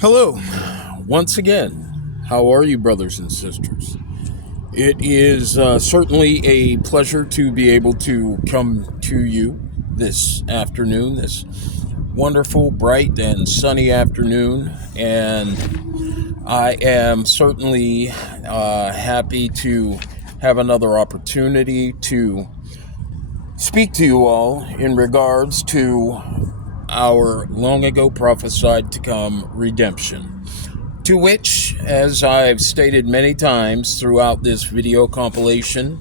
Hello, once again. How are you, brothers and sisters? It is certainly a pleasure to be able to come to you this afternoon, this wonderful, bright, and sunny afternoon. And I am certainly happy to have another opportunity to speak to you all in regards to our long ago prophesied to come redemption, to which, as I've stated many times throughout this video compilation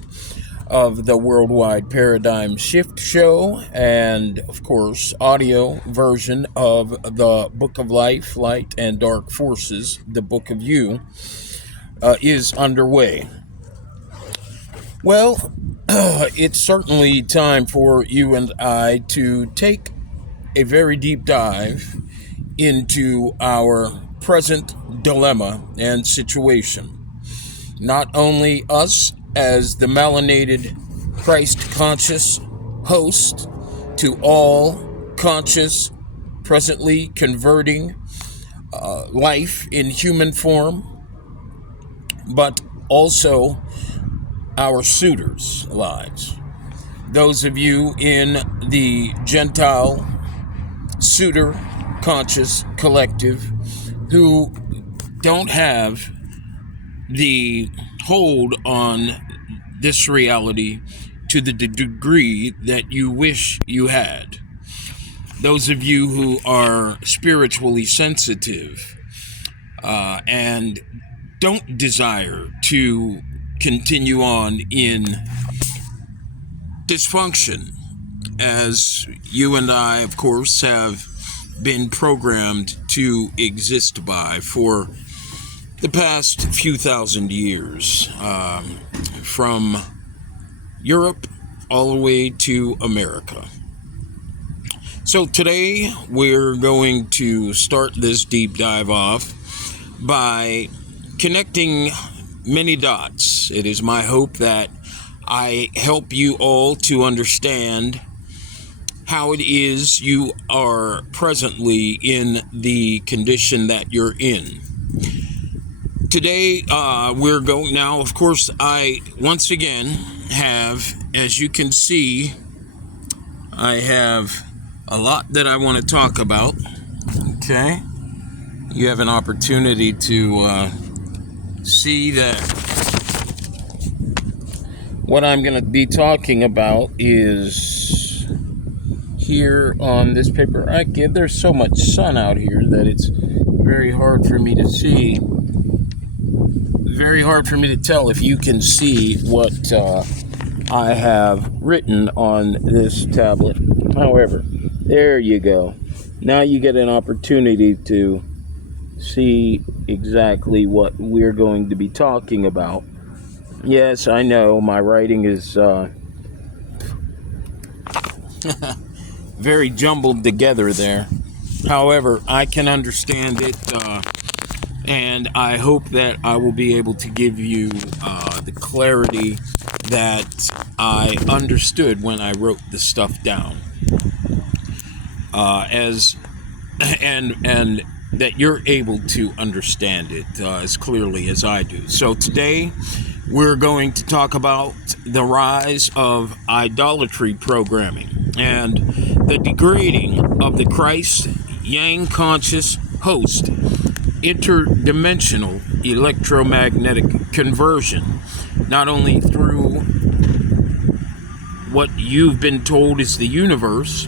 of the Worldwide Paradigm Shift Show, and of course audio version of the Book of Life, Light, and Dark Forces, the Book of You, is underway. Well, it's certainly time for you and I to take a very deep dive into our present dilemma and situation. Not only us as the melanated Christ-conscious host to all conscious, presently converting life in human form, but also our suitors' lives. Those of you in the Gentile suitor conscious collective who don't have the hold on this reality to the degree that you wish you had. Those of you who are spiritually sensitive and don't desire to continue on in dysfunction, as you and I, of course, have been programmed to exist by for the past few thousand years, from Europe all the way to America. So today we're going to start this deep dive off by connecting many dots. It is my hope that I help you all to understand how it is you are presently in the condition that you're in. Today, we're going now, of course, I once again have, as you can see, I have a lot that I want to talk about. Okay. You have an opportunity to see that what I'm going to be talking about is here on this paper. There's so much sun out here that it's very hard for me to see. Very hard for me to tell if you can see what I have written on this tablet. However, there you go. Now you get an opportunity to see exactly what we're going to be talking about. Yes, I know my writing is very jumbled together there. However, I can understand it, and I hope that I will be able to give you the clarity that I understood when I wrote the stuff down, and that you're able to understand it as clearly as I do. So today we're going to talk about the rise of idolatry programming and the degrading of the Christ Yang conscious host, interdimensional electromagnetic conversion, not only through what you've been told is the universe,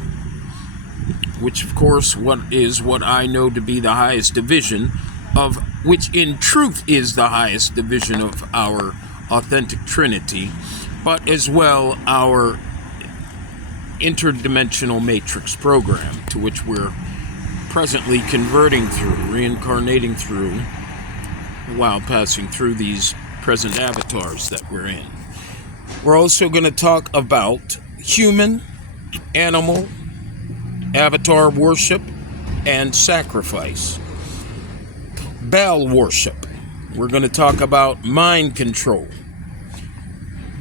which of course what I know to be the highest division of, which in truth is the highest division of our authentic Trinity, but as well our interdimensional matrix program, to which we're presently converting through, reincarnating through, while passing through these present avatars that we're in. We're also going to talk about human, animal, avatar worship, and sacrifice. Baal worship. We're going to talk about mind control.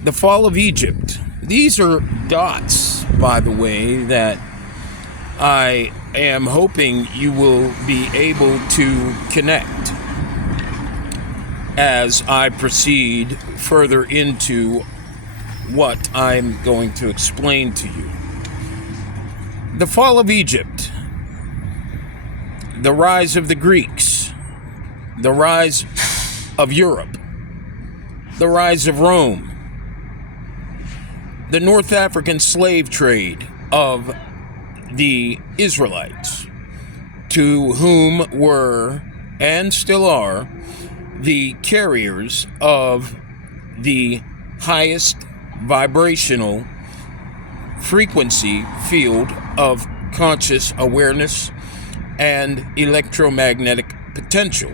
The fall of Egypt. These are dots, by the way, that I am hoping you will be able to connect as I proceed further into what I'm going to explain to you. The fall of Egypt, the rise of the Greeks, the rise of Europe, the rise of Rome, the North African slave trade of the Israelites, to whom were and still are the carriers of the highest vibrational frequency field of conscious awareness and electromagnetic potential.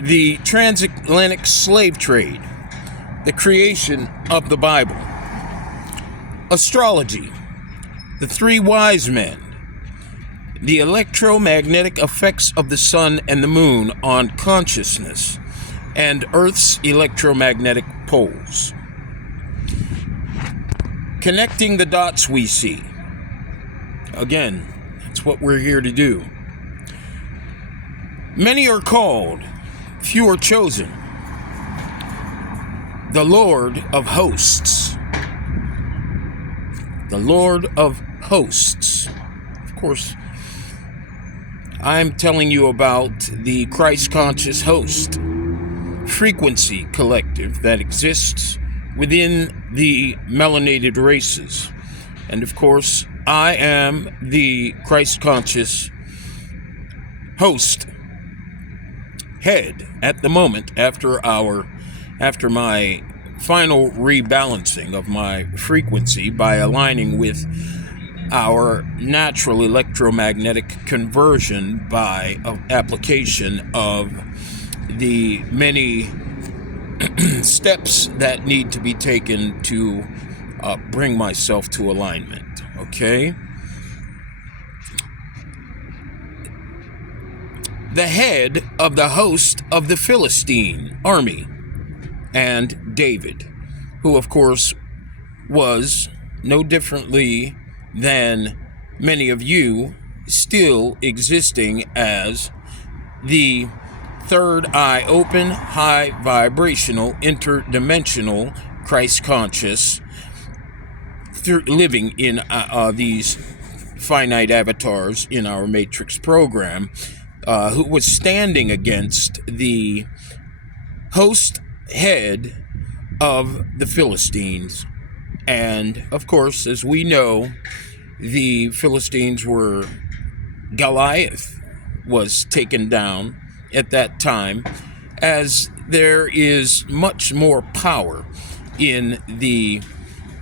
The transatlantic slave trade, the creation of the Bible, astrology, the three wise men, the electromagnetic effects of the sun and the moon on consciousness, and Earth's electromagnetic poles. Connecting the dots we see. Again, that's what we're here to do. Many are called, few are chosen. The Lord of hosts. The Lord of hosts. Of course, I'm telling you about the Christ Conscious Host frequency collective that exists within the melanated races. And of course, I am the Christ Conscious Host head at the moment after my final rebalancing of my frequency by aligning with our natural electromagnetic conversion by application of the many steps that need to be taken to bring myself to alignment. Okay? The head of the host of the Philistine army, and David, who of course was no differently than many of you, still existing as the third eye open, high vibrational, interdimensional, Christ conscious, living in these finite avatars in our Matrix program, who was standing against the host head of the Philistines. And of course, as we know, the Philistines were, Goliath was taken down at that time, as there is much more power in the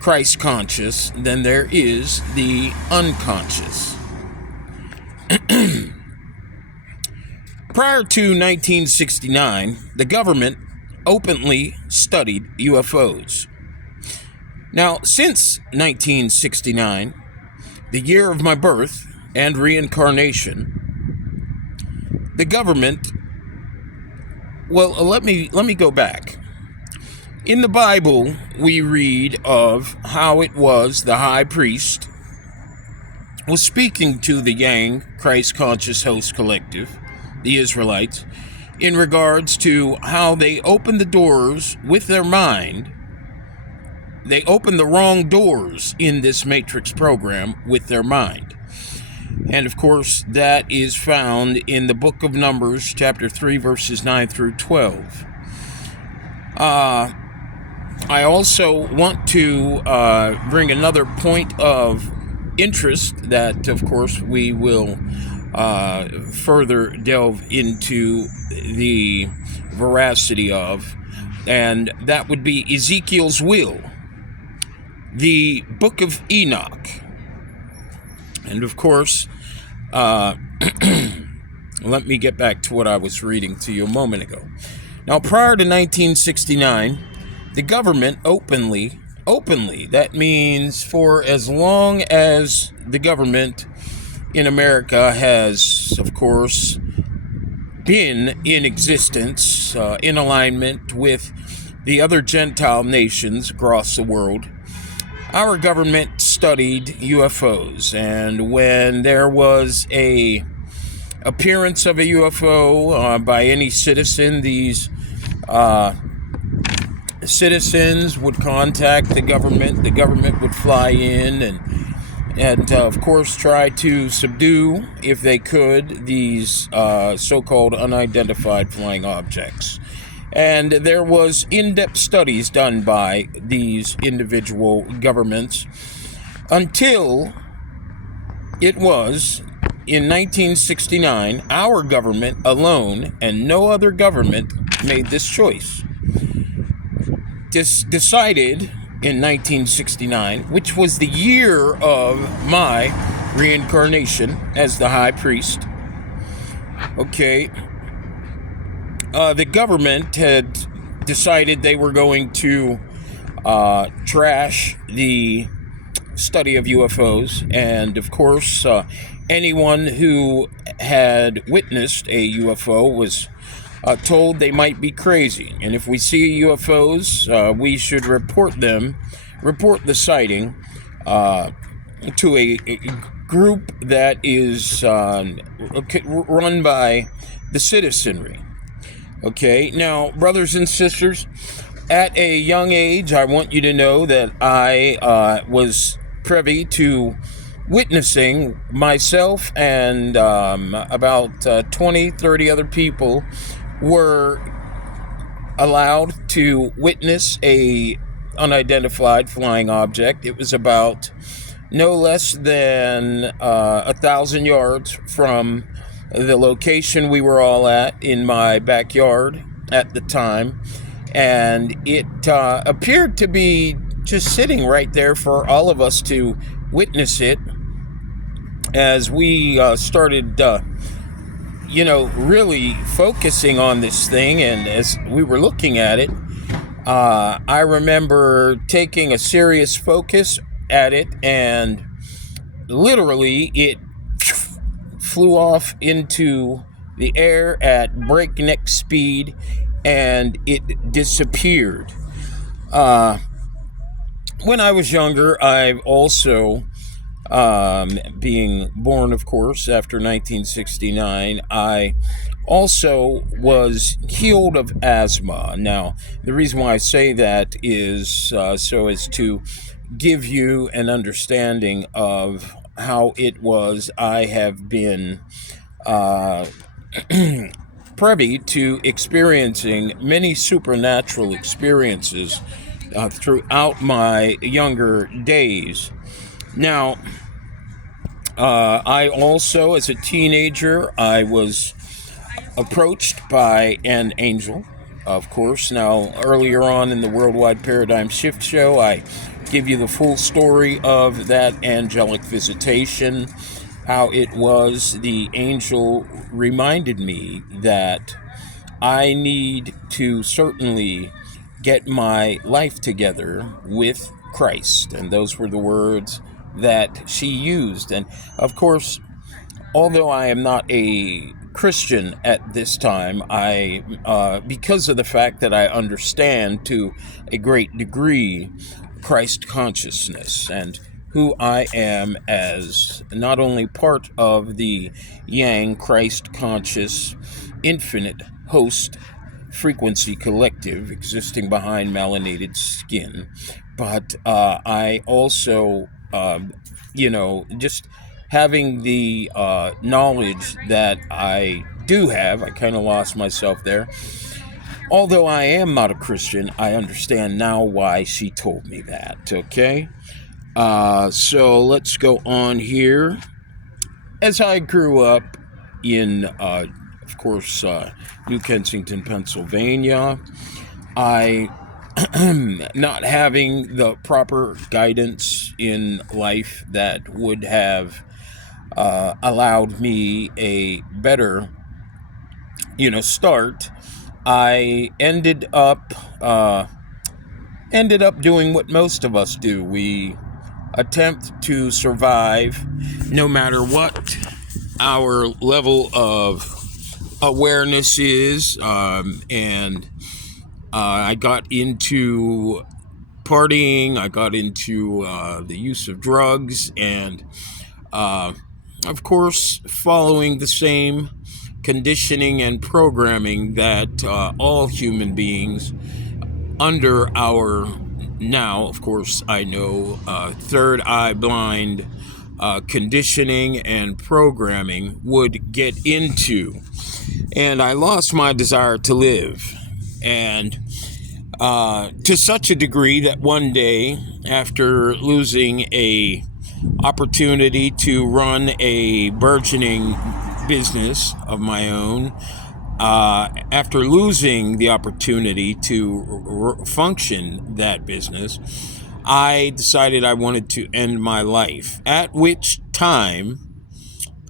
Christ conscious than there is the unconscious. Prior to 1969, the government openly studied UFOs. Now, since 1969, the year of my birth and reincarnation, the government, well, let me go back. In the Bible, we read of how it was the high priest was speaking to the Yang Christ Conscious Host Collective, the Israelites, in regards to how they opened the doors with their mind. They opened the wrong doors in this Matrix program with their mind. And of course, that is found in the book of Numbers, chapter 3, verses 9 through 12. I also want to bring another point of interest that, of course, we will further delve into the veracity of, and that would be Ezekiel's will, the book of Enoch. And of course, let me get back to what I was reading to you a moment ago. Now, prior to 1969, the government openly, that means for as long as the government in America has, of course, been in existence, in alignment with the other Gentile nations across the world, our government studied UFOs, and when there was a appearance of a UFO by any citizen, these citizens would contact the government. The government would fly in and of course try to subdue, if they could, these so-called unidentified flying objects. And there was in-depth studies done by these individual governments until it was in 1969 our government alone, and no other government, made this choice. Decided in 1969, which was the year of my reincarnation as the high priest. Okay. The government had decided they were going to trash the study of UFOs, and of course, anyone who had witnessed a UFO was told they might be crazy, and if we see UFOs, we should report the sighting to a group that is run by the citizenry. Okay, now, brothers and sisters, at a young age, I want you to know that I was privy to witnessing myself and about 20, 30 other people were allowed to witness a unidentified flying object. It was about no less than 1,000 yards from the location we were all at in my backyard at the time, and it appeared to be just sitting right there for all of us to witness it as we started really focusing on this thing. And as we were looking at it, I remember taking a serious focus at it, and literally it flew off into the air at breakneck speed, and it disappeared. When I was younger, I've also, being born, of course, after 1969, I also was healed of asthma. Now, the reason why I say that is so as to give you an understanding of how it was I have been privy to experiencing many supernatural experiences throughout my younger days. Now, I also, as a teenager, I was approached by an angel, of course. Now, earlier on in the Worldwide Paradigm Shift Show, I give you the full story of that angelic visitation, how it was the angel reminded me that I need to certainly get my life together with Christ. And those were the words that she used. And of course, although I am not a Christian at this time, I because of the fact that I understand to a great degree Christ consciousness and who I am as not only part of the Yang Christ conscious infinite host frequency collective existing behind melanated skin, but I also just having the knowledge that I do have. I kind of lost myself there. Although I am not a Christian, I understand now why she told me that, okay? So let's go on here. As I grew up in, of course, New Kensington, Pennsylvania, I, not having the proper guidance in life that would have allowed me a better, start, I ended up doing what most of us do. We attempt to survive no matter what our level of awareness is, and I got into partying. I got into the use of drugs, and of course, following the same conditioning and programming that all human beings under our now, of course, I know third eye blind conditioning and programming would get into. And I lost my desire to live. And to such a degree that one day, after losing a opportunity to run a burgeoning business of my own, after losing the opportunity to function that business, I decided I wanted to end my life. At which time,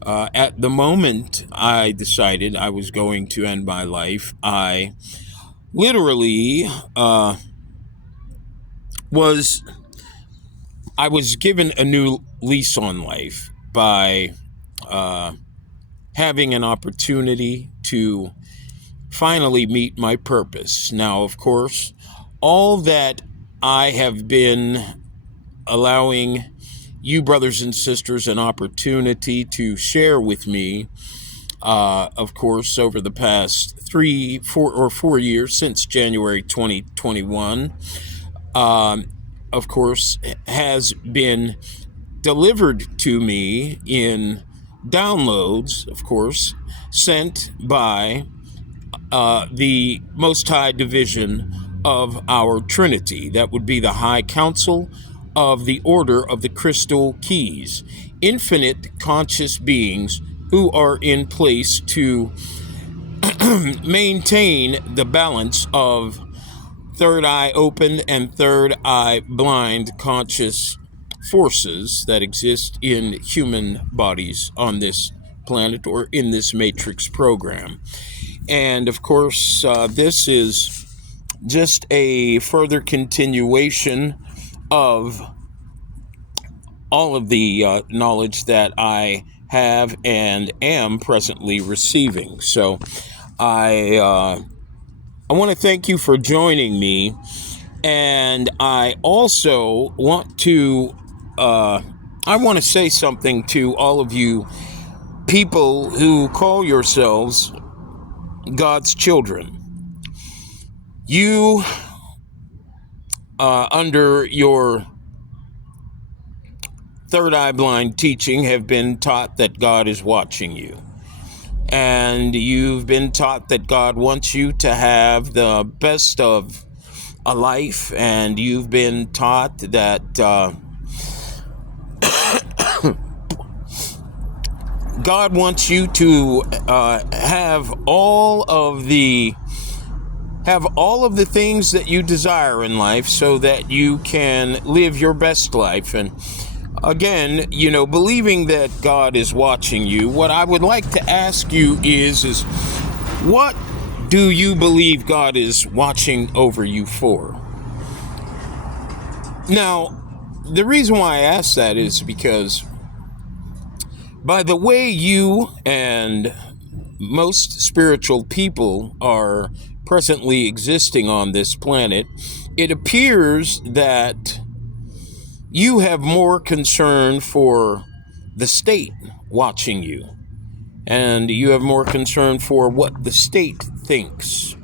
at the moment I decided I was going to end my life, I literally was given a new lease on life by having an opportunity to finally meet my purpose. Now, of course, all that I have been allowing you brothers and sisters an opportunity to share with me, of course, over the past 4 years since January 2021, of course, has been delivered to me in downloads, of course, sent by the Most High Division of our Trinity. That would be the High Council of the Order of the Crystal Keys, infinite conscious beings who are in place to maintain the balance of third eye open and third eye blind conscious forces that exist in human bodies on this planet or in this matrix program. And of course, this is just a further continuation of all of the knowledge that I have and am presently receiving. So I want to thank you for joining me, and I also want to say something to all of you people who call yourselves God's children. You, under your third eye blind teaching, have been taught that God is watching you. And you've been taught that God wants you to have the best of a life. And you've been taught that God wants you to have all of the things that you desire in life so that you can live your best life. And again, believing that God is watching you, what I would like to ask you is what do you believe God is watching over you for? Now, the reason why I ask that is because by the way you and most spiritual people are presently existing on this planet, it appears that you have more concern for the state watching you, and you have more concern for what the state thinks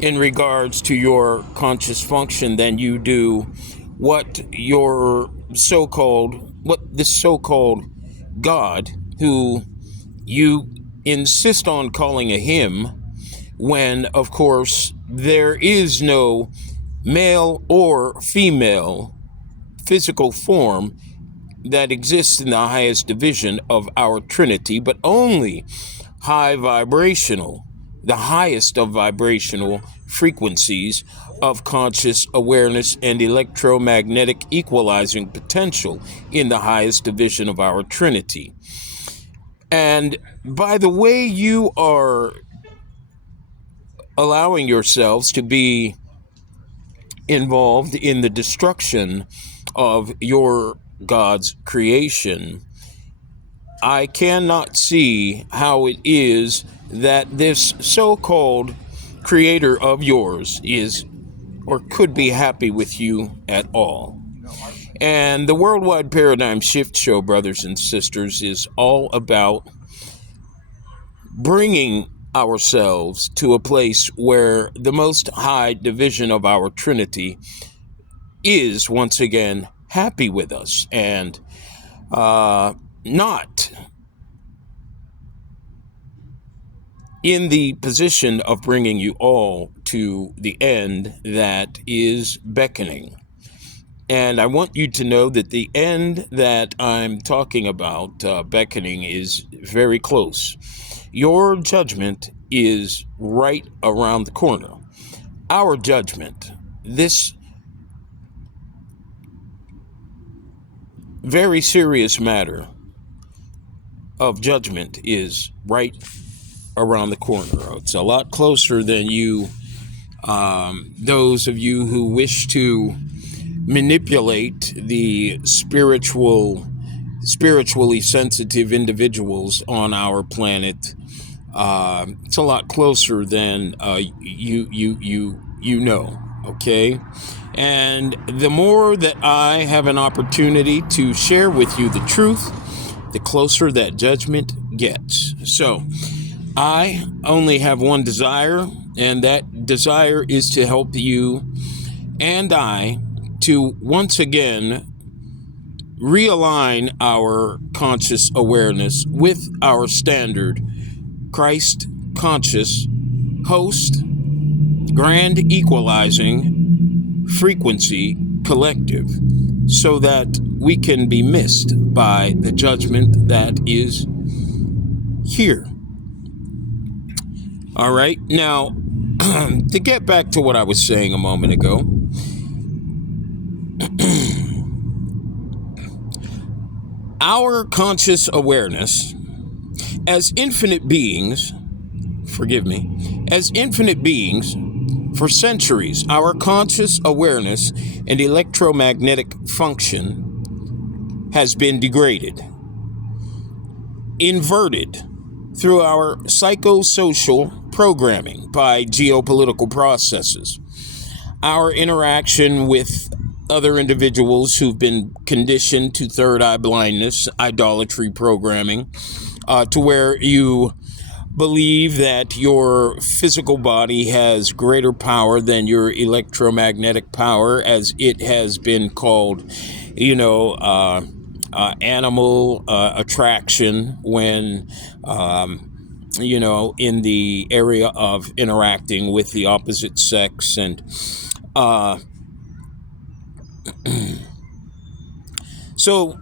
in regards to your conscious function than you do what this so-called God, who you insist on calling a him, when, of course, there is no male or female physical form that exists in the highest division of our Trinity, but only the highest of vibrational frequencies of conscious awareness and electromagnetic equalizing potential in the highest division of our Trinity. And by the way you are allowing yourselves to be involved in the destruction of your God's creation, I cannot see how it is that this so-called creator of yours is or could be happy with you at all. And the Worldwide Paradigm Shift Show, brothers and sisters, is all about bringing ourselves to a place where the Most High division of our Trinity is once again happy with us and not in the position of bringing you all to the end that is beckoning. And I want you to know that the end that I'm talking about, beckoning, is very close. Your judgment is right around the corner. Our judgment, this very serious matter of judgment, is right around the corner. It's a lot closer than you, those of you who wish to manipulate the spiritually sensitive individuals on our planet. It's a lot closer than you know. Okay, and the more that I have an opportunity to share with you the truth, the closer that judgment gets. So I only have one desire, and that desire is to help you and I to once again realign our conscious awareness with our standard Christ conscious host grand equalizing frequency collective, so that we can be missed by the judgment that is here. All right, now to get back to what I was saying a moment ago, our conscious awareness as infinite beings, as infinite beings, for centuries, our conscious awareness and electromagnetic function has been degraded, inverted through our psychosocial programming by geopolitical processes. Our interaction with other individuals who've been conditioned to third eye blindness, idolatry programming, to where you believe that your physical body has greater power than your electromagnetic power, as it has been called, animal attraction when, in the area of interacting with the opposite sex. And so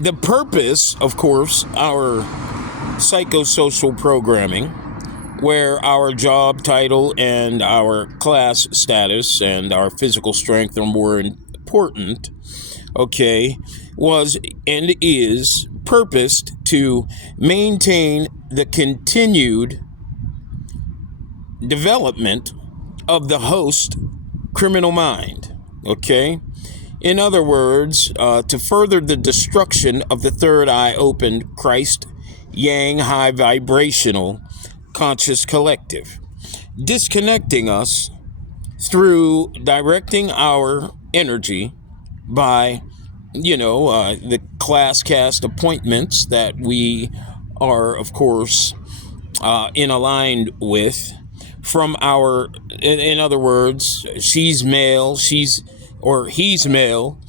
the purpose, of course, our psychosocial programming, where our job title and our class status and our physical strength are more important, okay, was and is purposed to maintain the continued development of the host criminal mind, okay? In other words, to further the destruction of the third eye opened Christ Yang high vibrational conscious collective, disconnecting us through directing our energy by, the class cast appointments that we are, of course, aligned with from our, in other words, she's male, he's male,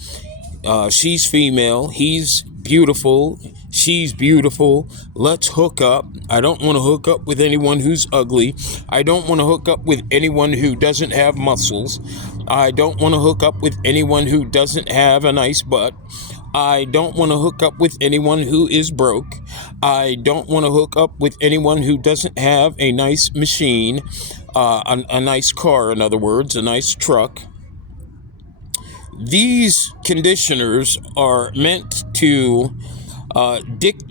she's female, he's beautiful, she's beautiful, let's hook up. I don't want to hook up with anyone who's ugly. I don't want to hook up with anyone who doesn't have muscles. I don't want to hook up with anyone who doesn't have a nice butt. I don't want to hook up with anyone who is broke. I don't want to hook up with anyone who doesn't have a nice machine, a nice car, in other words, a nice truck. These conditioners are meant to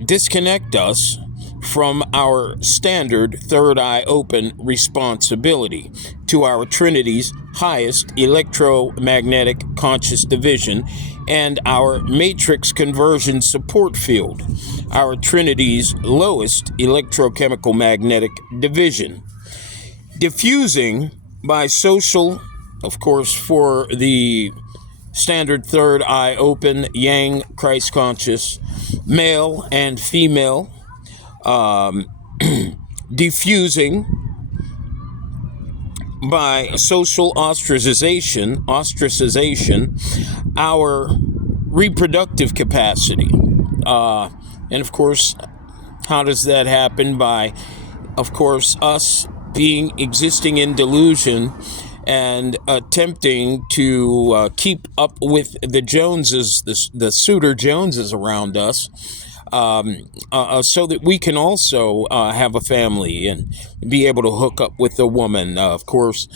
disconnect us from our standard third eye open responsibility to our Trinity's highest electromagnetic conscious division and our matrix conversion support field, our Trinity's lowest electrochemical magnetic division, diffusing By social, of course, for the standard third eye open, yang, Christ conscious, male and female, diffusing by social ostracization, our reproductive capacity. And of course, how does that happen? By, of course, us existing in delusion and attempting to keep up with the Joneses, the suitor Joneses around us, so that we can also have a family and be able to hook up with a woman. Of course,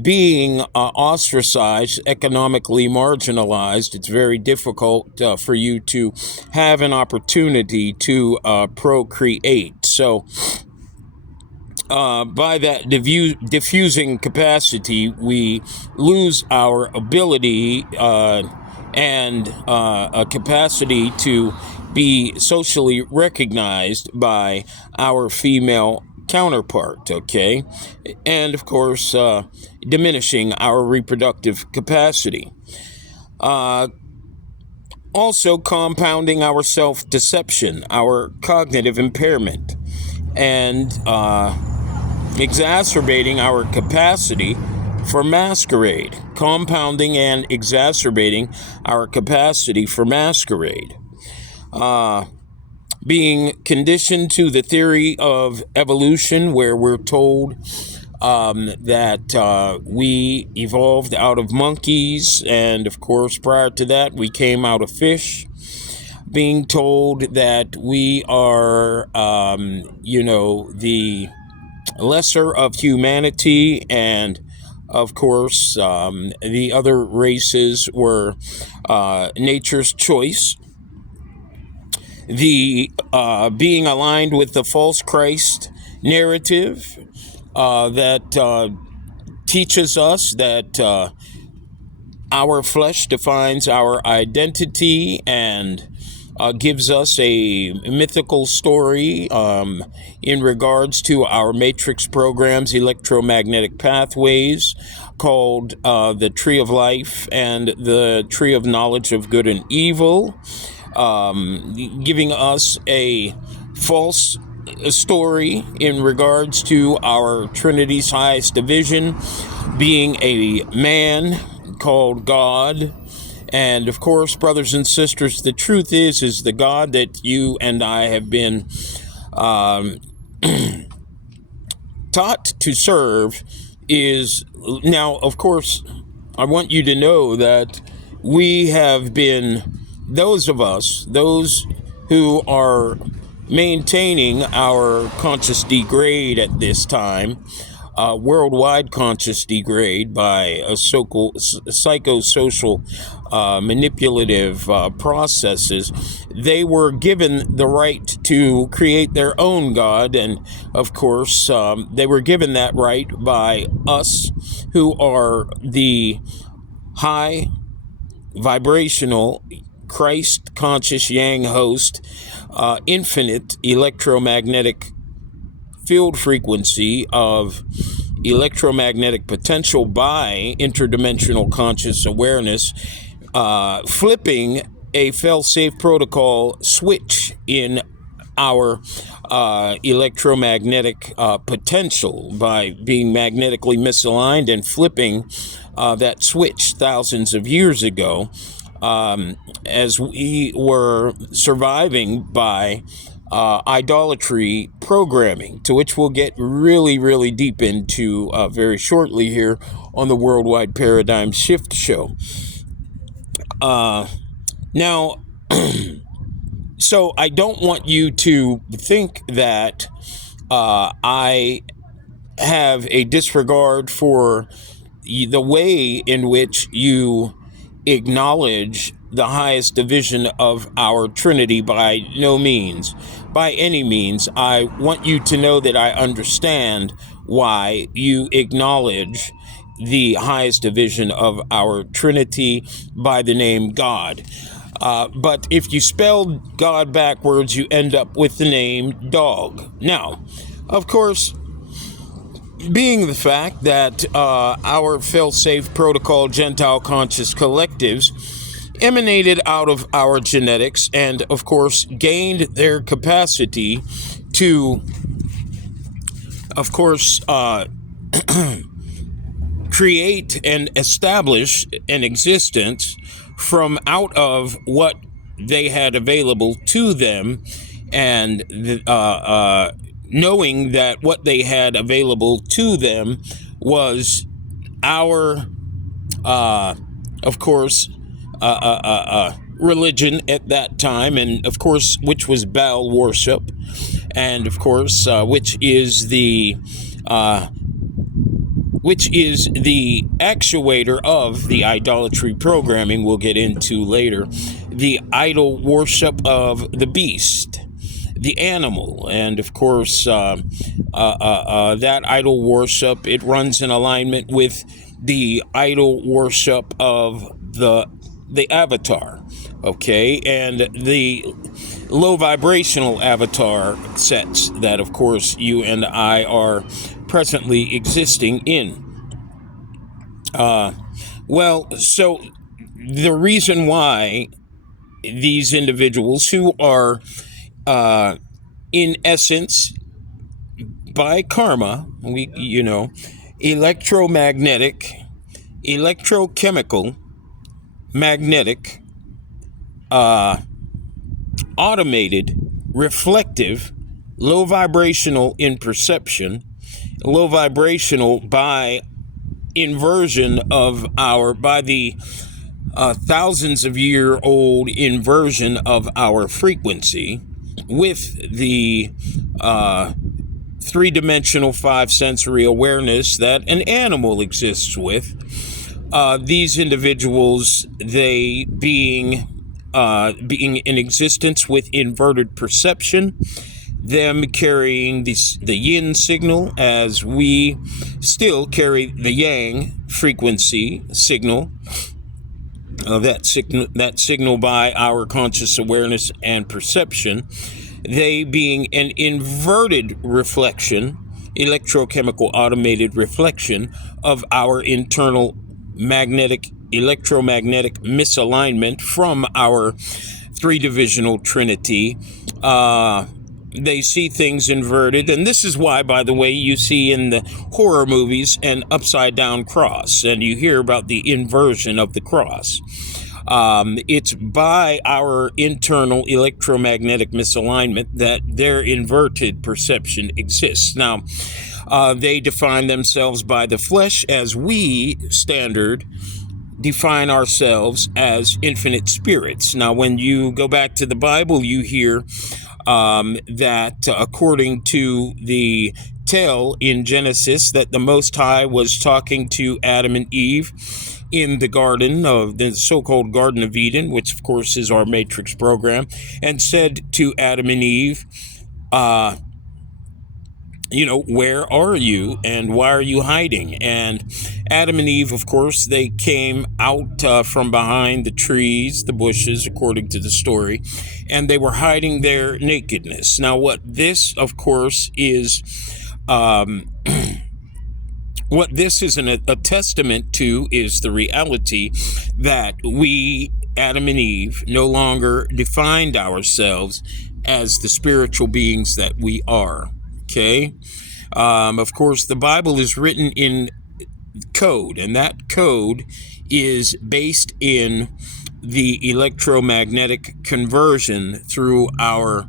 being ostracized, economically marginalized, it's very difficult for you to have an opportunity to procreate. So, by that diffusing capacity, we lose our ability and a capacity to be socially recognized by our female counterpart, okay? And of course, diminishing our reproductive capacity. Also compounding our self-deception, our cognitive impairment, and exacerbating our capacity for masquerade, compounding and exacerbating our capacity for masquerade. Being conditioned to the theory of evolution, where we're told that we evolved out of monkeys, and of course, prior to that, we came out of fish. Being told that we are, the lesser of humanity, and of course, the other races were nature's choice. The being aligned with the false Christ narrative that teaches us that our flesh defines our identity and gives us a mythical story in regards to our matrix programs, electromagnetic pathways, called the Tree of Life and the Tree of Knowledge of Good and Evil, giving us a false story in regards to our Trinity's highest division being a man called God. And of course, brothers and sisters, the truth is the God that you and I have been taught to serve is now, of course, I want you to know that we have been, those of us, those who are maintaining our conscious degrade at this time, worldwide conscious degrade by a psychosocial manipulative processes, they were given the right to create their own God. And of course, they were given that right by us who are the high vibrational Christ conscious Yang host, infinite electromagnetic field frequency of electromagnetic potential by interdimensional conscious awareness, flipping a fail-safe protocol switch in our electromagnetic potential by being magnetically misaligned and flipping that switch thousands of years ago, as we were surviving by idolatry programming, to which we'll get really, really deep into very shortly here on the Worldwide Paradigm Shift Show. Now, so I don't want you to think that I have a disregard for the way in which you acknowledge the highest division of our Trinity. By no means, by any means. I want you to know that I understand why you acknowledge the highest division of our Trinity by the name God. But if you spell God backwards, you end up with the name dog. Now, of course, being the fact that our fail-safe protocol Gentile conscious collectives emanated out of our genetics and, of course, gained their capacity to, of course, create and establish an existence from out of what they had available to them, and knowing that what they had available to them was our, of course, religion at that time, and of course, which was Baal worship, and of course, which is the actuator of the idolatry programming we'll get into later, the idol worship of the beast, the animal, and of course that idol worship, it runs in alignment with the idol worship of the avatar, okay, and the low vibrational avatar sets that, of course, you and I are presently existing in. Well, so the reason why these individuals who are, in essence, by karma, electromagnetic, electrochemical, magnetic, automated, reflective, low vibrational in perception, low vibrational by inversion of by the thousands of year old inversion of our frequency with the three-dimensional five sensory awareness that an animal exists with. These individuals, they being in existence with inverted perception, them carrying the yin signal as we still carry the yang frequency signal, that signal by our conscious awareness and perception. They being an inverted reflection, electrochemical automated reflection of our internal electromagnetic misalignment from our three-divisional trinity. They see things inverted, and this is why, by the way, you see in the horror movies an upside-down cross, and you hear about the inversion of the cross. It's by our internal electromagnetic misalignment that their inverted perception exists. Now, they define themselves by the flesh, as we, standard, define ourselves as infinite spirits. Now, when you go back to the Bible, you hear that according to the tale in Genesis, that the Most High was talking to Adam and Eve in the garden of the so-called Garden of Eden, which of course is our Matrix program, and said to Adam and Eve, where are you and why are you hiding? And Adam and Eve, of course, they came out from behind the trees, the bushes, according to the story, and they were hiding their nakedness. Now, what this, of course, is, what this is a testament to is the reality that we, Adam and Eve, no longer defined ourselves as the spiritual beings that we are. Okay. Of course, the Bible is written in code, and that code is based in the electromagnetic conversion through our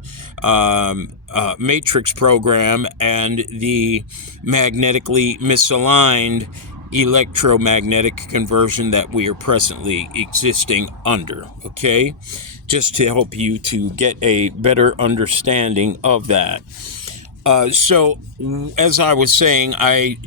matrix program and the magnetically misaligned electromagnetic conversion that we are presently existing under. Okay, just to help you to get a better understanding of that. So, as I was saying, I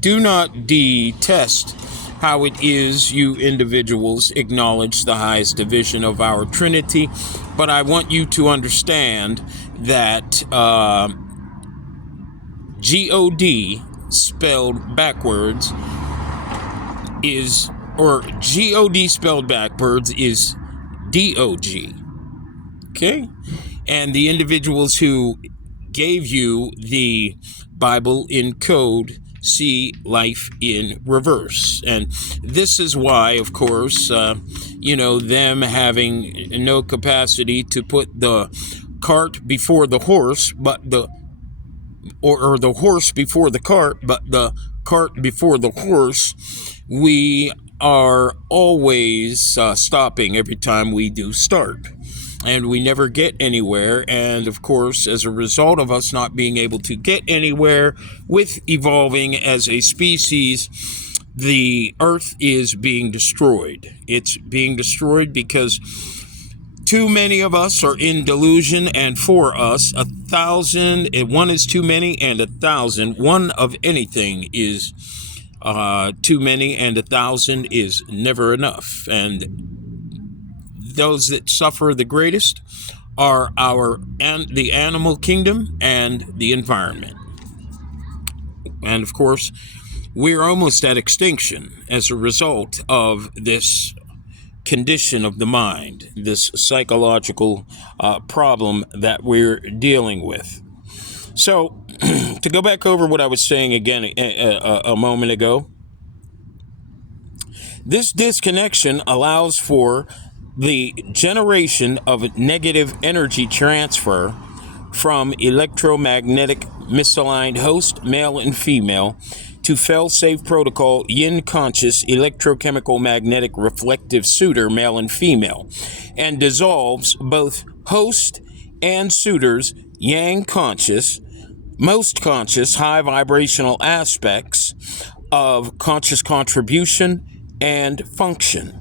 do not detest how it is you individuals acknowledge the highest division of our Trinity, but I want you to understand that G-O-D spelled backwards is, or G-O-D spelled backwards is D-O-G. Okay? And the individuals who gave you the Bible in code see life in reverse. And this is why, of course, them having no capacity to put the cart before the horse, but or the horse before the cart, but the cart before the horse, we are always stopping every time we do start. And we never get anywhere. And of course, as a result of us not being able to get anywhere with evolving as a species, the earth is being destroyed. It's being destroyed because too many of us are in delusion, and for us, 1,000, one is too many, and 1,000, one of anything is too many, and 1,000 is never enough. And those that suffer the greatest are the animal kingdom and the environment. And of course, we're almost at extinction as a result of this condition of the mind, this psychological problem that we're dealing with. So, to go back over what I was saying again a moment ago, this disconnection allows for the generation of negative energy transfer from electromagnetic misaligned host, male and female, to fail-safe protocol yin conscious electrochemical magnetic reflective suitor, male and female, and dissolves both host and suitor's yang conscious, most conscious, high vibrational aspects of conscious contribution and function.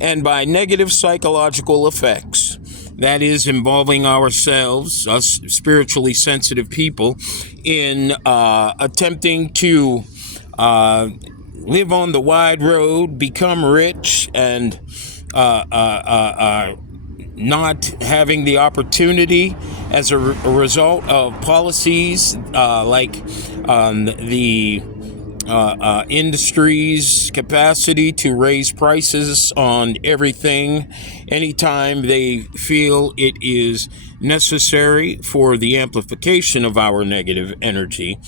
And by negative psychological effects, that is involving ourselves, us spiritually sensitive people, in attempting to live on the wide road, become rich, and not having the opportunity as a result of policies like the industry's capacity to raise prices on everything anytime they feel it is necessary for the amplification of our negative energy.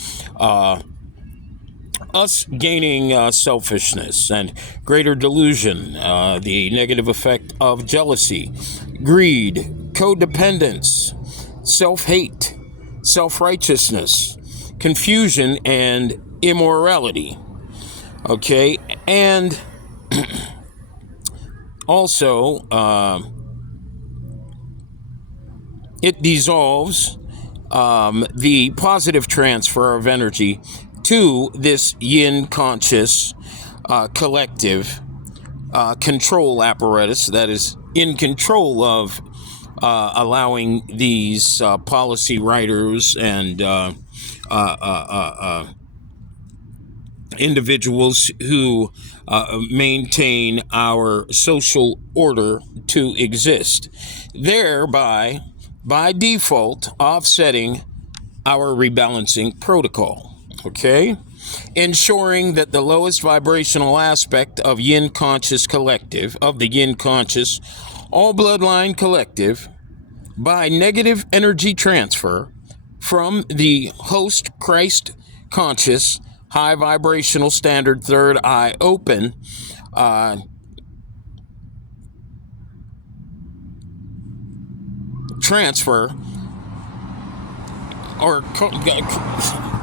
Us gaining selfishness and greater delusion, the negative effect of jealousy, greed, codependence, self-hate, self-righteousness, confusion, and immorality. Okay, and also it dissolves the positive transfer of energy to this yin conscious collective control apparatus that is in control of allowing these policy writers and individuals who maintain our social order to exist, thereby, by default, offsetting our rebalancing protocol. Okay? Ensuring that the lowest vibrational aspect of yin conscious collective, of the yin conscious all bloodline collective, by negative energy transfer from the host Christ conscious high vibrational standard third eye open transfer, or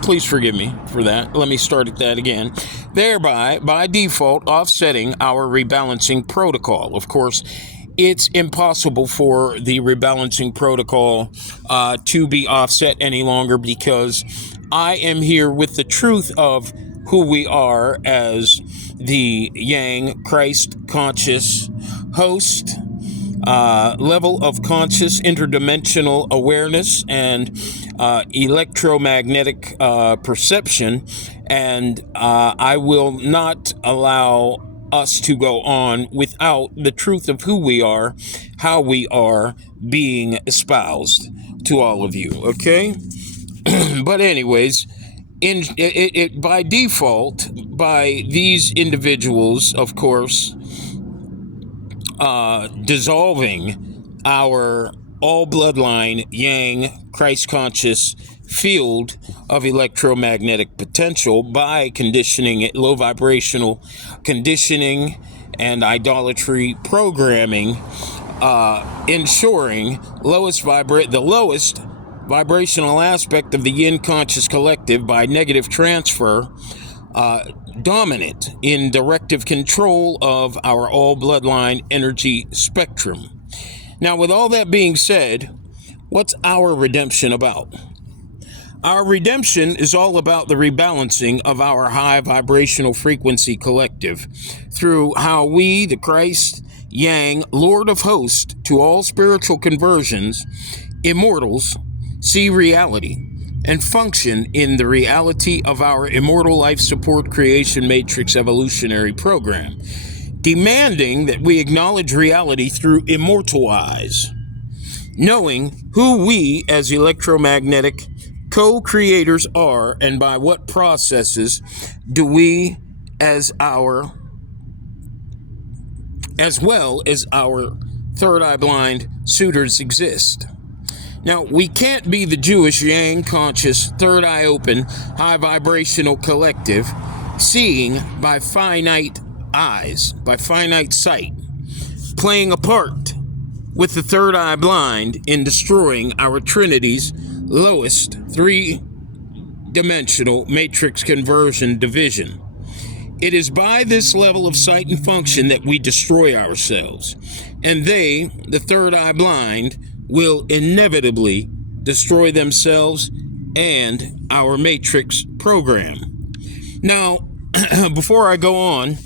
please forgive me for that. Let me start at that again. Thereby, by default, offsetting our rebalancing protocol. Of course, it's impossible for the rebalancing protocol to be offset any longer, because I am here with the truth of who we are as the Yang Christ conscious host, level of conscious interdimensional awareness and electromagnetic perception, and I will not allow us to go on without the truth of who we are, how we are being espoused to all of you, okay? But anyways, by default, by these individuals, of course, dissolving our all bloodline Yang Christ conscious field of electromagnetic potential by conditioning it, low vibrational conditioning and idolatry programming, ensuring the lowest vibrational aspect of the yin conscious collective by negative transfer, dominant in directive control of our all bloodline energy spectrum. Now, with all that being said, what's our redemption about? Our redemption is all about the rebalancing of our high vibrational frequency collective through how we, the Christ, Yang, Lord of Hosts, to all spiritual conversions, immortals, see reality and function in the reality of our immortal life support creation matrix evolutionary program, demanding that we acknowledge reality through immortal eyes, knowing who we as electromagnetic co-creators are and by what processes do we as well as our third eye blind suitors exist. Now, we can't be the Jewish Yang conscious, third eye open, high vibrational collective, seeing by finite eyes, by finite sight, playing a part with the third eye blind in destroying our Trinity's lowest three-dimensional matrix conversion division. It is by this level of sight and function that we destroy ourselves, and they, the third eye blind, will inevitably destroy themselves and our matrix program. Now, before I go on,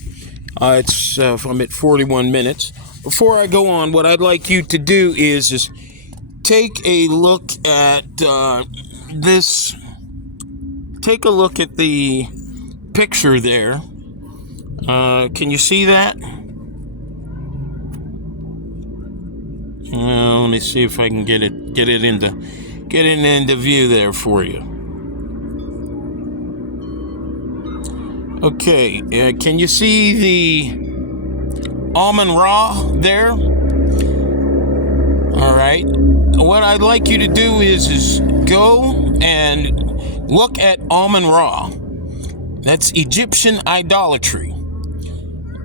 I'm at 41 minutes. Before I go on, what I'd like you to do is take a look at this. Take a look at the picture there. Can you see that? Let me see if I can get it into view there for you. Okay, can you see the Amun-Ra there? All right. What I'd like you to do is go and look at Amun-Ra. That's Egyptian idolatry.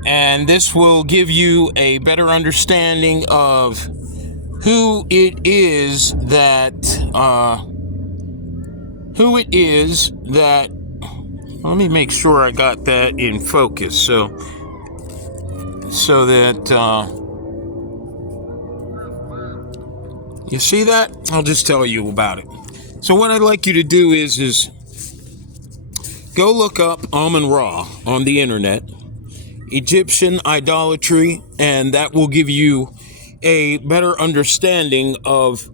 And this will give you a better understanding of who it is that let me make sure I got that in focus so that you see that? I'll just tell you about it. So what I'd like you to do is go look up Amun-Ra on the internet, Egyptian idolatry, and that will give you a better understanding of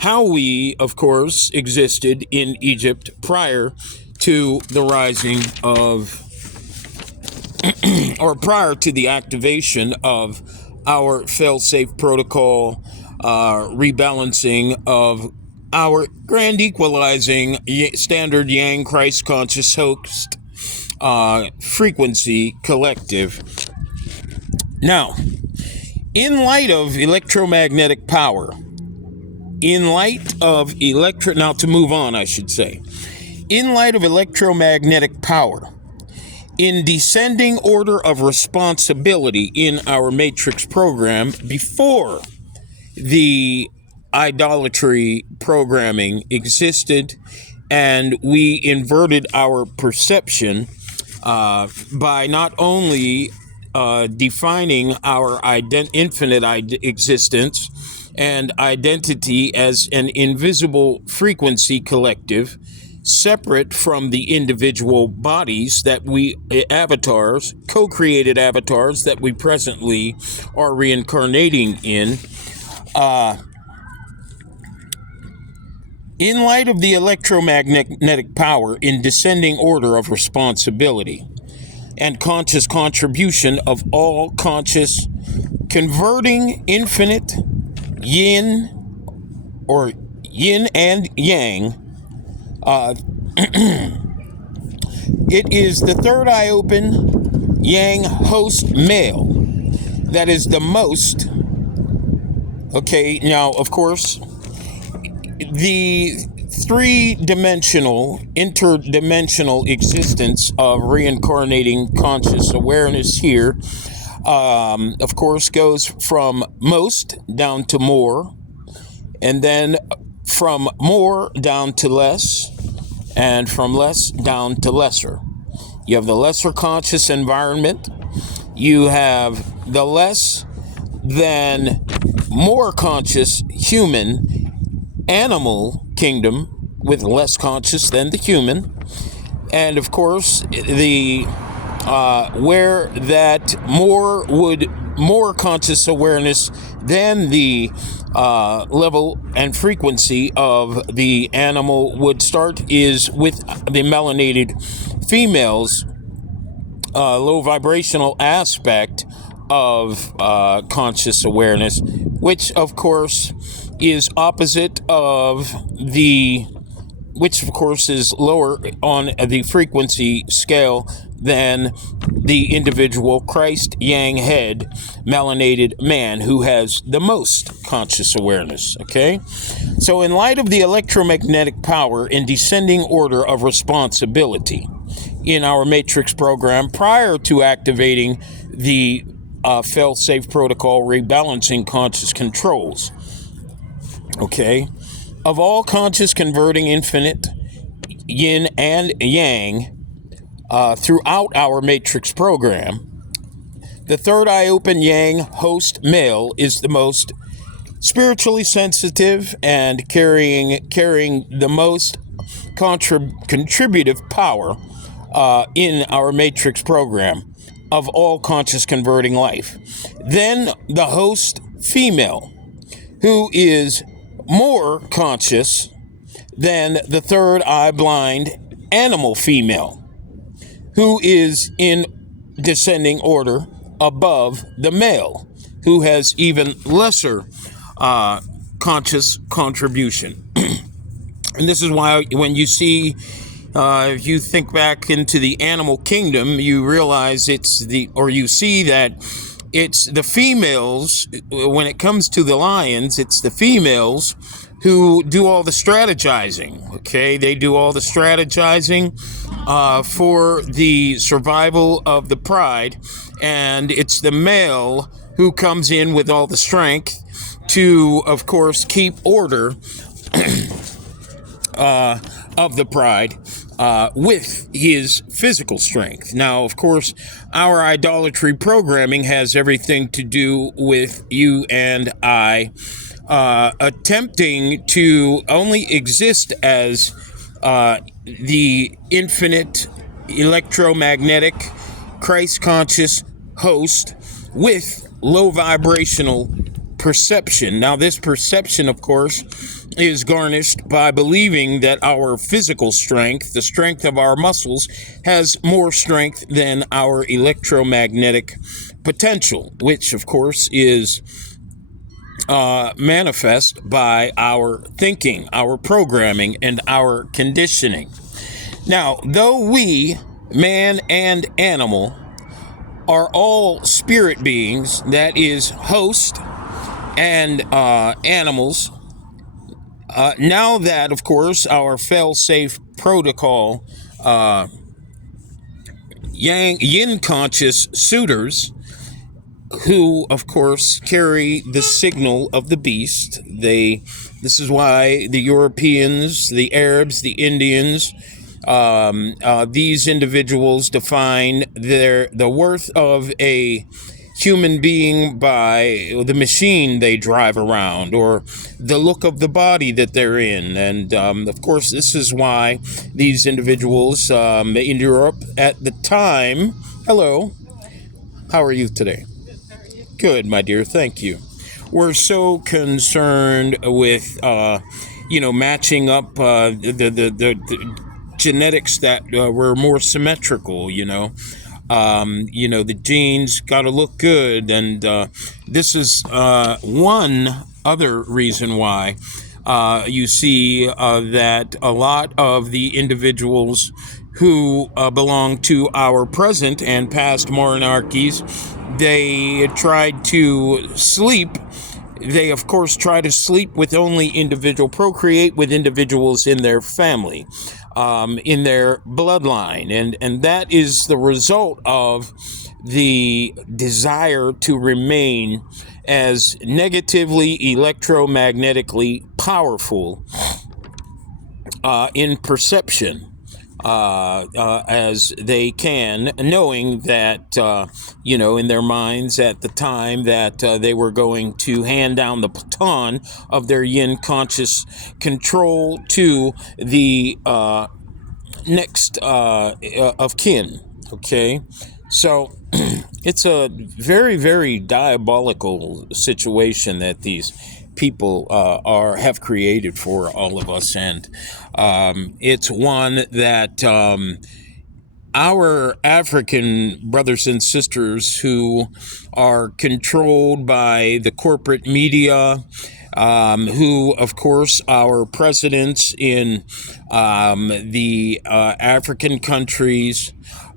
how we, of course, existed in Egypt prior to the rising of, or prior to the activation of our fail-safe protocol, rebalancing of our grand equalizing standard Yang Christ conscious host frequency collective. Now, in light of electromagnetic power, in light of electromagnetic power, in descending order of responsibility in our matrix program before the idolatry programming existed, and we inverted our perception by not only defining our infinite existence and identity as an invisible frequency collective, separate from the individual bodies that co-created avatars that we presently are reincarnating in. In light of the electromagnetic power in descending order of responsibility and conscious contribution of all conscious, converting infinite yin or yin and yang, it is the third eye open Yang host male that is the most. Okay, now of course the three-dimensional, interdimensional existence of reincarnating conscious awareness here, of course, goes from most down to more, and then from more down to less, and from less down to lesser. You have the lesser conscious environment. You have the less than more conscious human animal kingdom with less conscious than the human. And of course, the where that more conscious awareness than the level and frequency of the animal would start is with the melanated females, low vibrational aspect of conscious awareness, which of course is opposite of which of course is lower on the frequency scale than the individual Christ Yang head melanated man who has the most conscious awareness. Okay, so in light of the electromagnetic power in descending order of responsibility in our matrix program prior to activating the fail-safe protocol rebalancing conscious controls, okay, of all conscious converting infinite yin and yang throughout our matrix program, the third eye open yang host male is the most spiritually sensitive and carrying the most contributive power in our matrix program of all conscious converting life. Then the host female, who is more conscious than the third eye blind animal female, who is in descending order above the male, who has even lesser conscious contribution. And this is why when you see, if you think back into the animal kingdom, you realize you see that it's the females. When it comes to the lions, it's the females who do all the strategizing. Okay, they do all the strategizing for the survival of the pride, and it's the male who comes in with all the strength to, of course, keep order of the pride with his physical strength. Now, of course, our idolatry programming has everything to do with you and I attempting to only exist as the infinite electromagnetic Christ conscious host with low vibrational perception. Now, this perception, of course, is garnished by believing that our physical strength, the strength of our muscles, has more strength than our electromagnetic potential, which, of course, is manifest by our thinking, our programming, and our conditioning. Now, though we, man and animal, are all spirit beings, that is, host and animals, now that, of course, our fail-safe protocol yin conscious suitors, who, of course, carry the signal of the beast. This is why the Europeans, the Arabs, the Indians, these individuals define the worth of a human being by the machine they drive around or the look of the body that they're in. And of course, this is why these individuals in Europe at the time, hello, how are you today? Good, my dear, thank you. We're so concerned with matching up the genetics that were more symmetrical, the genes got to look good. And this is one other reason why you see that a lot of the individuals who belong to our present and past monarchies, they tried to sleep they of course try to sleep with only procreate with individuals in their family, in their bloodline, and that is the result of the desire to remain as negatively electromagnetically powerful in perception as they can, knowing that, in their minds at the time that they were going to hand down the baton of their yin conscious control to the next of kin. Okay, so it's a very, very diabolical situation that these people have created for all of us, and it's one that our African brothers and sisters who are controlled by the corporate media, who, of course, our presidents in the African countries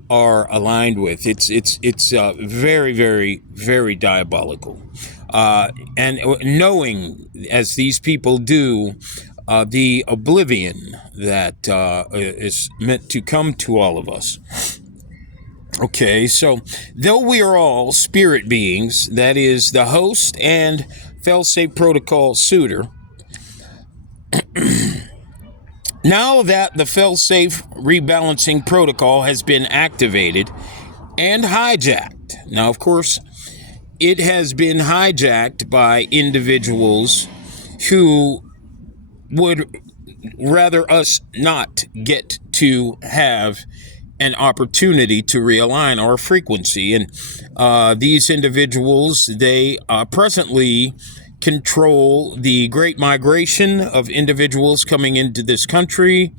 are aligned with. It's very, very, very diabolical. And knowing, as these people do, the oblivion that is meant to come to all of us. Okay, so though we are all spirit beings, that is the host and fail-safe protocol suitor, now that the fail-safe rebalancing protocol has been activated and hijacked. Now, of course, it has been hijacked by individuals who would rather us not get to have an opportunity to realign our frequency. And these individuals, they presently control the great migration of individuals coming into this country,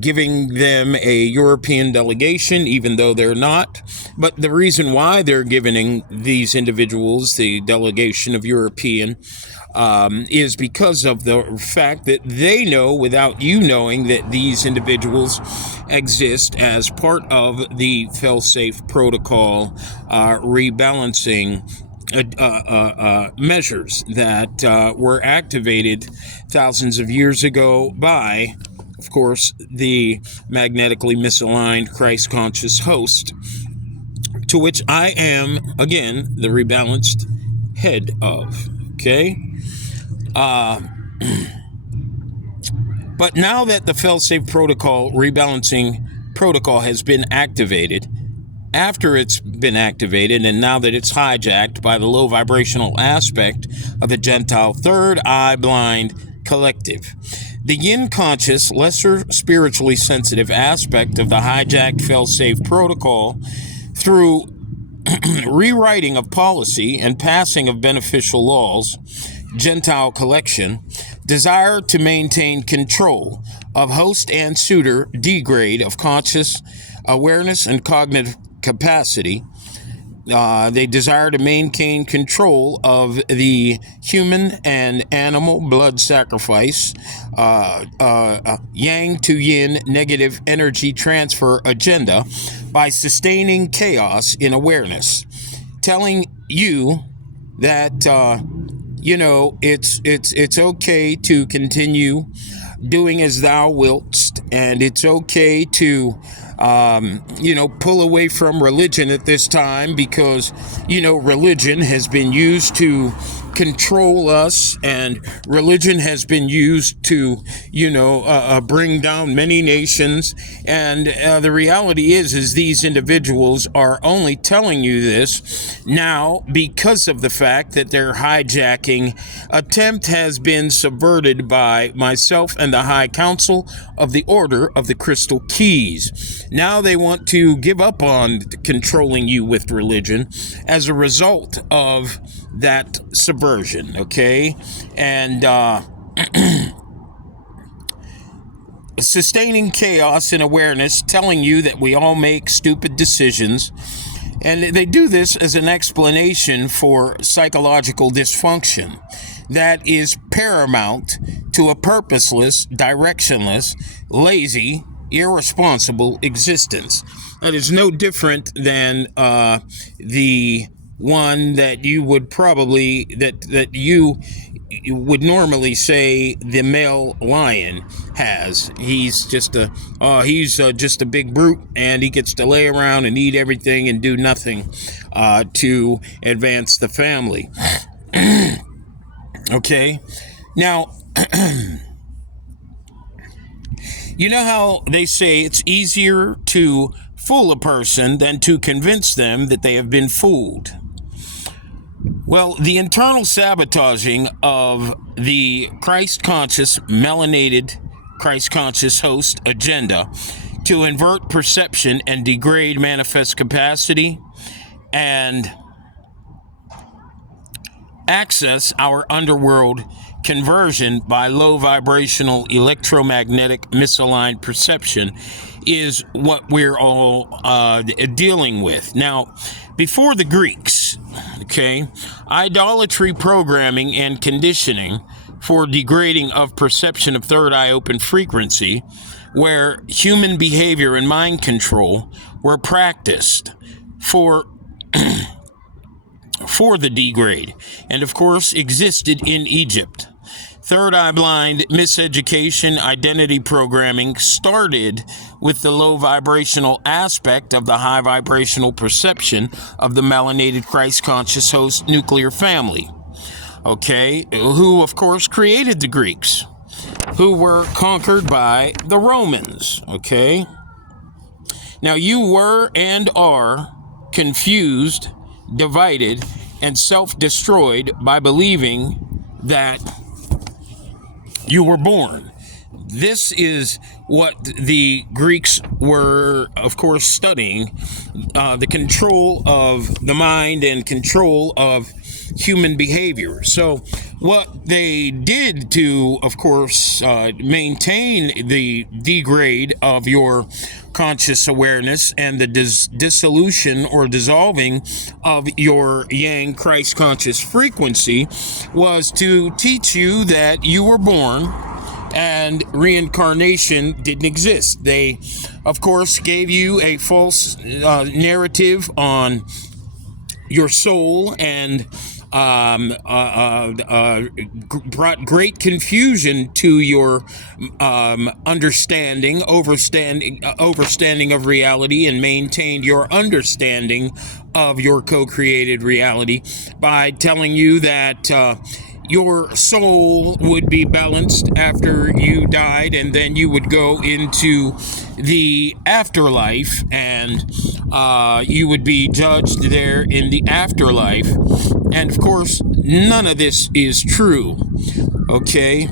giving them a European delegation, even though they're not. But the reason why they're giving these individuals the delegation of European is because of the fact that they know, without you knowing, that these individuals exist as part of the fail-safe protocol rebalancing measures that were activated thousands of years ago by, of course, the magnetically misaligned Christ conscious host, to which I am, again, the rebalanced head of. Okay? But now that the fail-safe protocol, rebalancing protocol, has been activated, after it's been activated, and now that it's hijacked by the low vibrational aspect of the Gentile third eye blind collective, the yin conscious, lesser spiritually sensitive aspect of the hijacked fail-safe protocol, through rewriting of policy and passing of beneficial laws, Gentile collection, desire to maintain control of host and suitor degrade of conscious awareness and cognitive capacity. They desire to maintain control of the human and animal blood sacrifice, yang to yin negative energy transfer agenda by sustaining chaos in awareness, telling you that it's okay to continue doing as thou wilt, and it's okay to pull away from religion at this time, because religion has been used to control us, and religion has been used to bring down many nations. And the reality is these individuals are only telling you this now because of the fact that their hijacking attempt has been subverted by myself and the High Council of the Order of the Crystal Keys. Now they want to give up on controlling you with religion as a result of that subversion, okay? And sustaining chaos in awareness, telling you that we all make stupid decisions. And they do this as an explanation for psychological dysfunction that is paramount to a purposeless, directionless, lazy, irresponsible existence. That is no different than the one that you would probably that you would normally say the male lion has. He's just a big brute, and he gets to lay around and eat everything and do nothing to advance the family. Okay, now you know how they say it's easier to fool a person than to convince them that they have been fooled. Well, the internal sabotaging of the Christ-conscious, melanated, Christ-conscious host agenda to invert perception and degrade manifest capacity and access our underworld conversion by low vibrational electromagnetic misaligned perception is what we're all dealing with. Now, before the Greeks, okay, idolatry programming and conditioning for degrading of perception of third eye open frequency, where human behavior and mind control were practiced for the degrade, and of course existed in Egypt. Third eye blind miseducation identity programming started with the low vibrational aspect of the high vibrational perception of the melanated Christ conscious host nuclear family, okay, who of course created the Greeks, who were conquered by the Romans, okay. Now you were and are confused, divided, and self-destroyed by believing that you were born. This is what the Greeks were, of course, studying, the control of the mind and control of human behavior. So what they did to, of course, maintain the degrade of your conscious awareness and the dissolution or dissolving of your yang Christ conscious frequency was to teach you that you were born and reincarnation didn't exist. They, of course, gave you a false narrative on your soul and brought great confusion to your overstanding of reality, and maintained your understanding of your co-created reality by telling you that your soul would be balanced after you died, and then you would go into the afterlife, and you would be judged there in the afterlife. And of course, none of this is true, okay?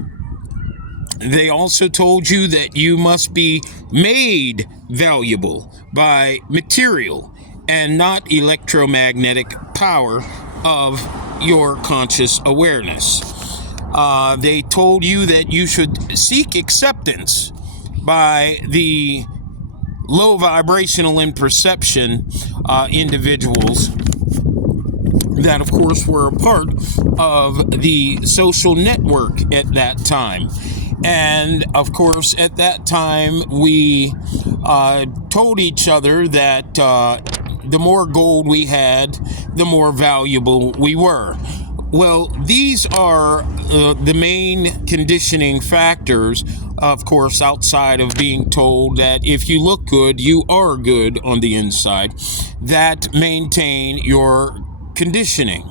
They also told you that you must be made valuable by material and not electromagnetic power of your conscious awareness. They told you that you should seek acceptance by the low vibrational and perception individuals that, of course, were a part of the social network at that time. And, of course, at that time, we told each other that the more gold we had, the more valuable we were. Well, these are the main conditioning factors, of course, outside of being told that if you look good, you are good on the inside, that maintain your conditioning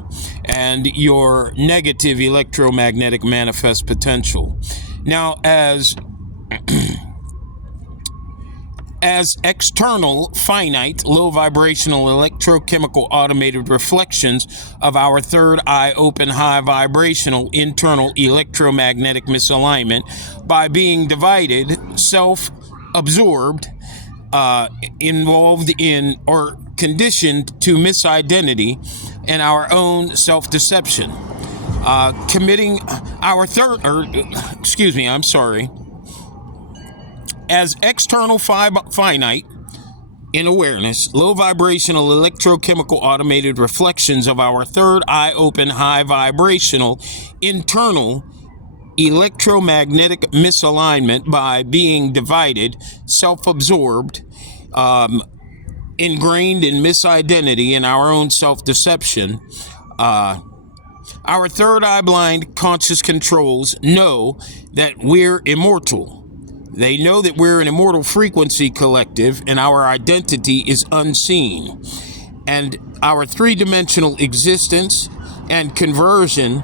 and your negative electromagnetic manifest potential. Now, as external, finite, low vibrational, electrochemical automated reflections of our third eye open, high vibrational, internal electromagnetic misalignment by being divided, self-absorbed, involved in or conditioned to misidentity and our own self-deception. Committing our as external finite in awareness, low vibrational electrochemical automated reflections of our third eye open, high vibrational, internal electromagnetic misalignment by being divided, self-absorbed, ingrained in misidentity and our own self-deception, our third eye blind conscious controls know that we're immortal. They know that we're an immortal frequency collective and our identity is unseen. And our three-dimensional existence and conversion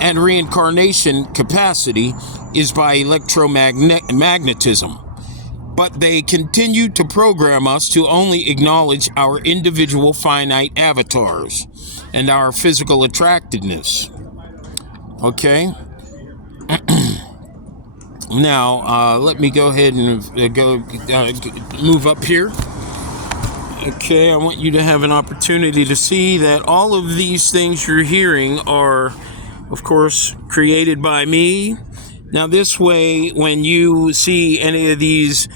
and reincarnation capacity is by electromagnetism. But they continue to program us to only acknowledge our individual finite avatars and our physical attractiveness. Okay? Now, let me go ahead and move up here. Okay, I want you to have an opportunity to see that all of these things you're hearing are, of course, created by me. Now, this way, when you see any of these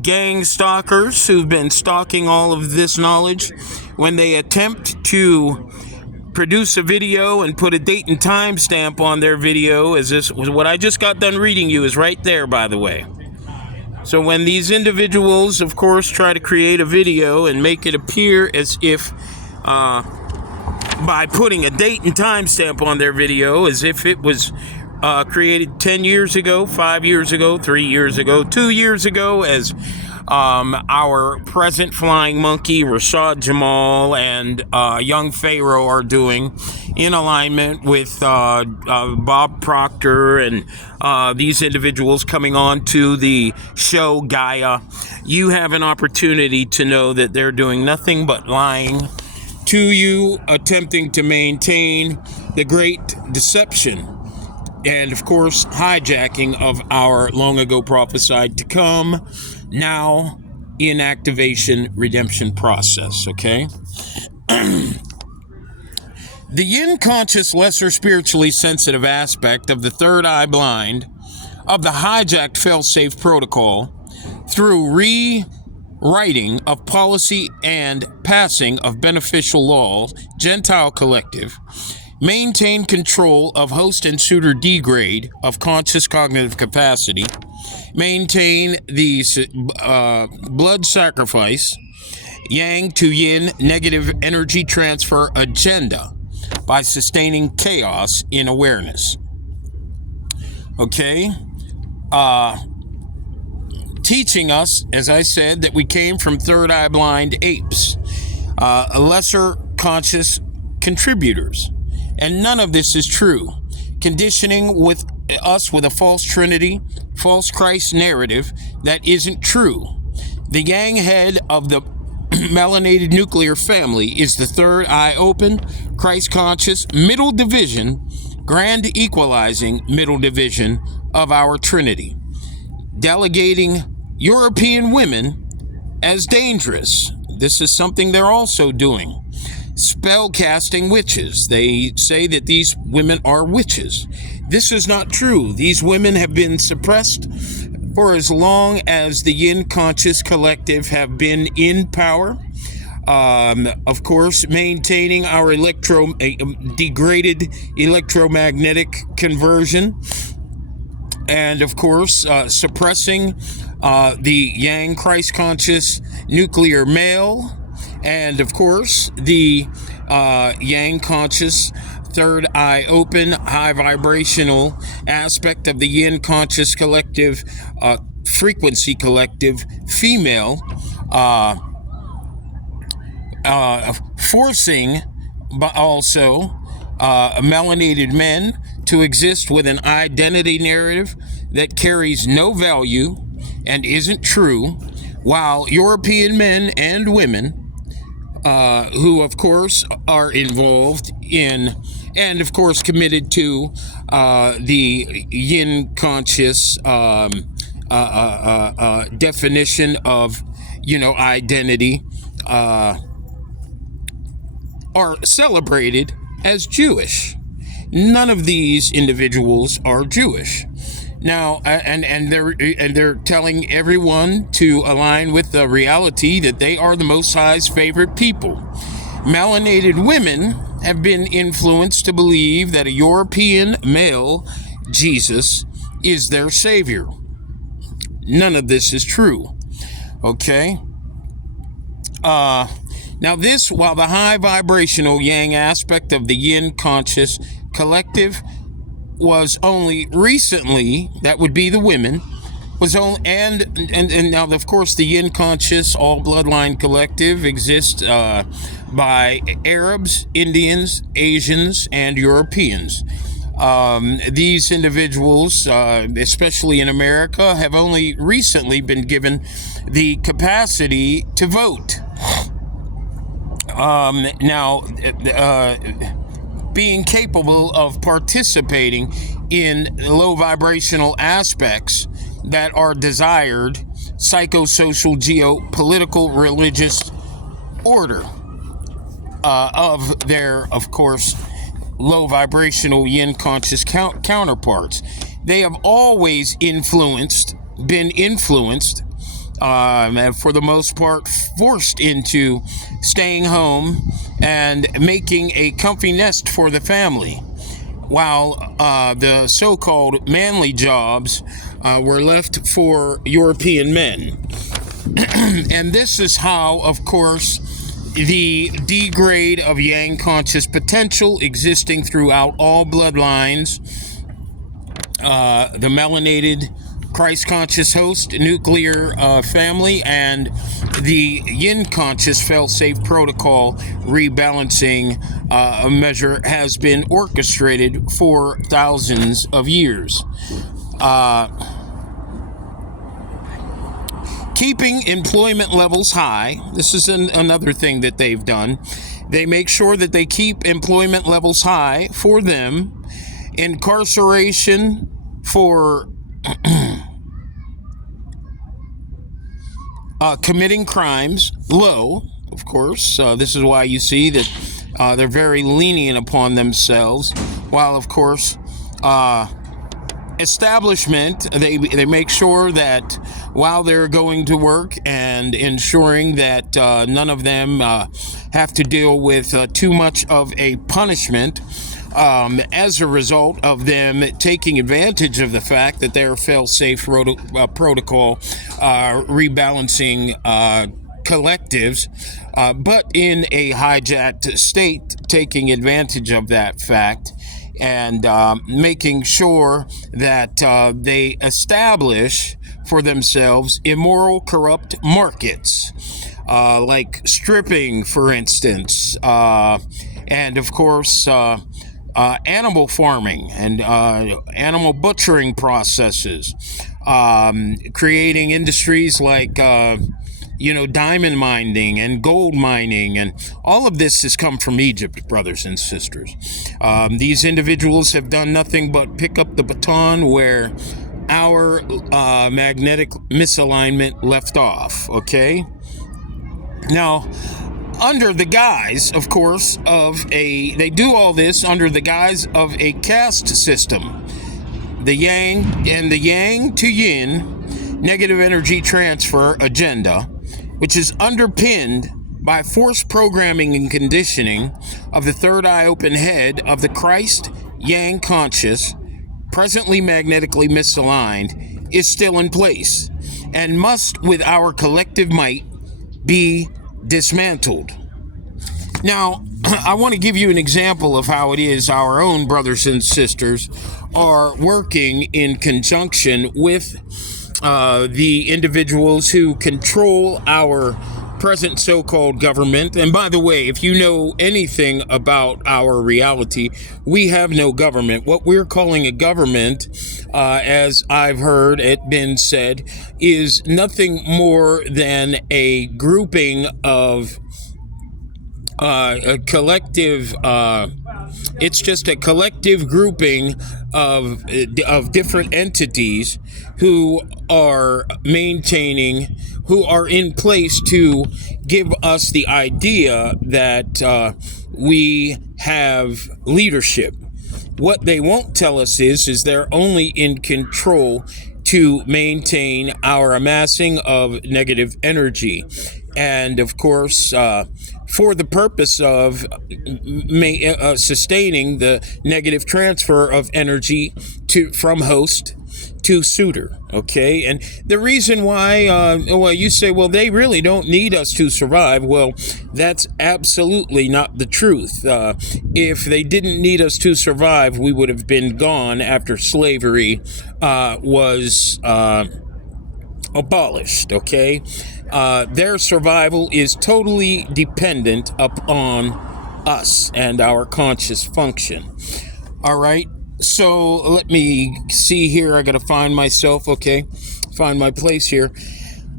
gang stalkers who've been stalking all of this knowledge, when they attempt to produce a video and put a date and time stamp on their video, as this was what I just got done reading you is right there, by the way. So when these individuals, of course, try to create a video and make it appear as if by putting a date and time stamp on their video as if it was created 10 years ago, 5 years ago, 3 years ago, 2 years ago, as our present flying monkey, Rashad Jamal, and young Pharaoh are doing in alignment with Bob Proctor and these individuals coming on to the show Gaia. You have an opportunity to know that they're doing nothing but lying to you, attempting to maintain the great deception and, of course, hijacking of our long ago prophesied to come, now in activation redemption process, okay? The yin conscious, lesser spiritually sensitive aspect of the third eye blind of the hijacked failsafe protocol through rewriting of policy and passing of beneficial laws, Gentile Collective, maintain control of host and suitor degrade of conscious cognitive capacity, maintain the blood sacrifice, yang to yin negative energy transfer agenda by sustaining chaos in awareness. Okay? Teaching us, as I said, that we came from third eye blind apes, lesser conscious contributors. And none of this is true. Conditioning with us with a false Trinity, false Christ narrative that isn't true. The yang head of the melanated nuclear family is the third eye open, Christ conscious, middle division, grand equalizing middle division of our Trinity. Delegating European women as dangerous. This is something they're also doing. Spell casting witches. They say that these women are witches. This is not true. These women have been suppressed for as long as the Yin Conscious Collective have been in power. Of course, maintaining our degraded electromagnetic conversion. And of course, suppressing the Yang Christ Conscious nuclear male. And of course, the Yang Conscious third eye open, high vibrational aspect of the Yin Conscious Collective, frequency collective, female, forcing also melanated men to exist with an identity narrative that carries no value and isn't true, while European men and women, who of course are involved in and of course committed to the Yin conscious definition of, identity, are celebrated as Jewish. None of these individuals are Jewish. Now, and they're telling everyone to align with the reality that they are the Most High's favorite people. Melanated women have been influenced to believe that a European male, Jesus, is their savior. None of this is true. Okay? Now this, while the high vibrational yang aspect of the yin conscious collective was only recently, that would be the women, was only, and now of course the yin conscious all bloodline collective exists by Arabs, Indians, Asians, and Europeans. These individuals, especially in America, have only recently been given the capacity to vote. Being capable of participating in low vibrational aspects that are desired psychosocial, geopolitical, religious order of their, of course, low vibrational yin conscious counterparts. They have always been influenced, and for the most part forced into staying home and making a comfy nest for the family, while the so-called manly jobs were left for European men. And this is how, of course, the degrade of yang conscious potential existing throughout all bloodlines, the melanated Christ conscious host nuclear family, and the yin conscious fail-safe protocol rebalancing measure has been orchestrated for thousands of years. Keeping employment levels high. This is another thing that they've done. They make sure that they keep employment levels high for them. Incarceration for committing crimes low, of course. This is why you see that they're very lenient upon themselves, while, of course, establishment, they make sure that while they're going to work and ensuring that none of them have to deal with too much of a punishment as a result of them taking advantage of the fact that they're fail-safe protocol rebalancing collectives, but in a hijacked state, taking advantage of that fact and making sure that they establish for themselves immoral, corrupt markets, like stripping, for instance, and of course animal farming and animal butchering processes, creating industries like diamond mining and gold mining, and all of this has come from Egypt, brothers and sisters. These individuals have done nothing but pick up the baton where our magnetic misalignment left off, okay? Now, under the guise, of course, they do all this under the guise of a caste system. The yang to yin negative energy transfer agenda, which is underpinned by forced programming and conditioning of the third eye open head of the Christ yang conscious, presently magnetically misaligned, is still in place and must, with our collective might, be dismantled. Now, I want to give you an example of how it is our own brothers and sisters are working in conjunction with the individuals who control our present so-called government. And by the way, if you know anything about our reality, we have no government. What we're calling a government, as I've heard it been said, is nothing more than a grouping of a collective, it's just a collective grouping of different entities who are who are in place to give us the idea that we have leadership. What they won't tell us is they're only in control to maintain our amassing of negative energy. and of course, for the purpose of sustaining the negative transfer of energy from host to suitor. Okay, and the reason why, well, you say, well, they really don't need us to survive. Well, that's absolutely not the truth. If they didn't need us to survive, we would have been gone after slavery was abolished. Okay, their survival is totally dependent upon us and our conscious function. All right. So let me see here. I got to find myself. Okay. Find my place here.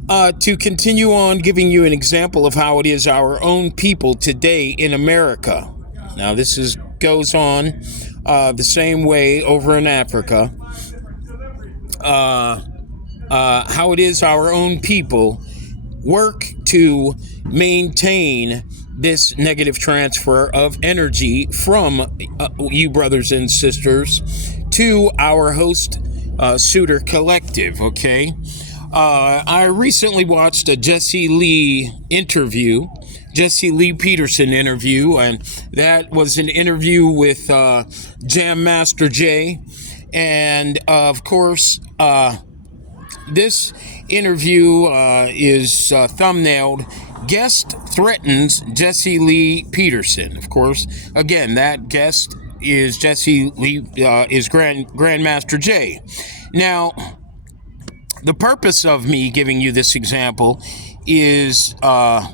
To continue on giving you an example of how it is our own people today in America. Now, this goes on the same way over in Africa. How it is our own people work to maintain this negative transfer of energy from you brothers and sisters to our host suitor collective. Okay, I recently watched a Jesse Lee Peterson interview, and that was an interview with Jam Master Jay, and of course this interview is thumbnailed "Guest Threatens Jesse Lee Peterson." Of course, again, that guest is Jesse Lee, is Grandmaster Jay. Now, the purpose of me giving you this example is to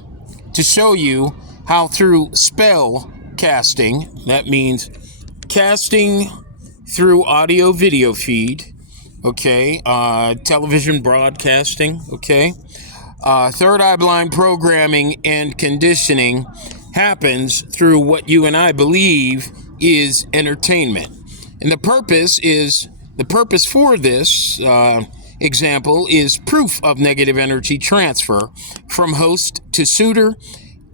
show you how through spell casting, that means casting through audio video feed, okay, television broadcasting, okay, third eye blind programming and conditioning happens through what you and I believe is entertainment. And the purpose for this example is proof of negative energy transfer from host to suitor,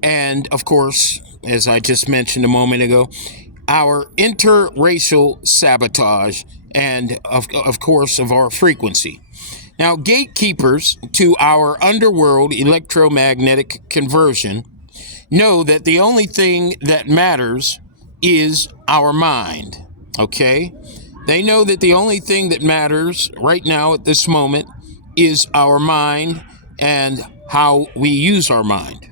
and of course, as I just mentioned a moment ago, our interracial sabotage and of course of our frequency. Now, gatekeepers to our underworld electromagnetic conversion know that the only thing that matters is our mind. Okay? They know that the only thing that matters right now at this moment is our mind and how we use our mind.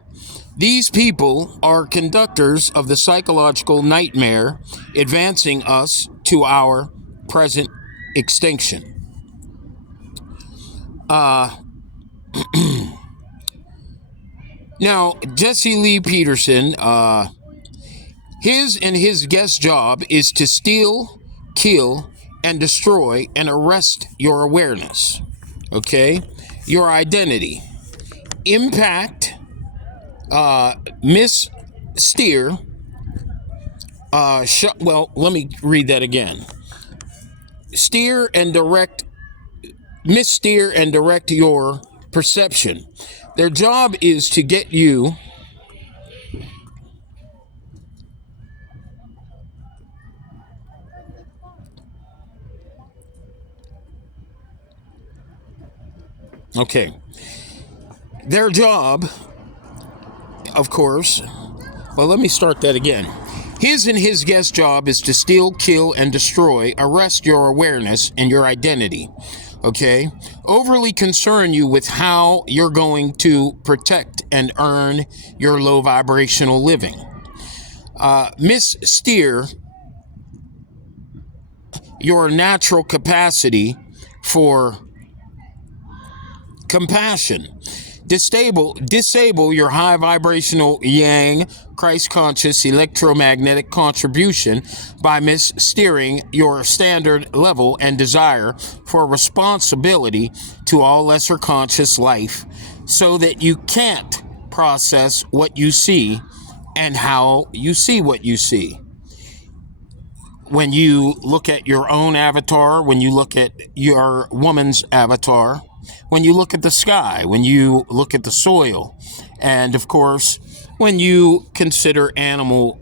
These people are conductors of the psychological nightmare, advancing us to our present extinction. Now, Jesse Lee Peterson, his guest job is to steal, kill, and destroy and arrest your awareness, okay? Your identity. Impact, missteer, well, let me read that again. Missteer and direct your perception. Their job is to get you okay. Their job, of course, well, let me start that again. His guest job is to steal, kill, and destroy, arrest your awareness and your identity. Okay? Overly concern you with how you're going to protect and earn your low vibrational living. Missteer your natural capacity for compassion. Disable your high vibrational yang, Christ conscious electromagnetic contribution by missteering your standard level and desire for responsibility to all lesser conscious life, so that you can't process what you see and how you see what you see. When you look at your own avatar, when you look at your woman's avatar, when you look at the sky, when you look at the soil, and of course, when you consider animal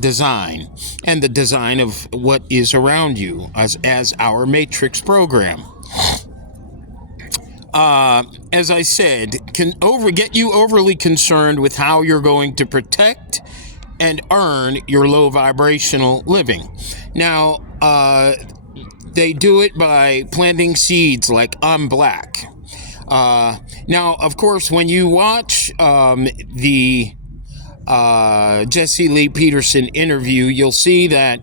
design and the design of what is around you as our matrix program. as I said, can get you overly concerned with how you're going to protect and earn your low vibrational living. Now, they do it by planting seeds like I'm black. Now, of course, when you watch the Jesse Lee Peterson interview, you'll see that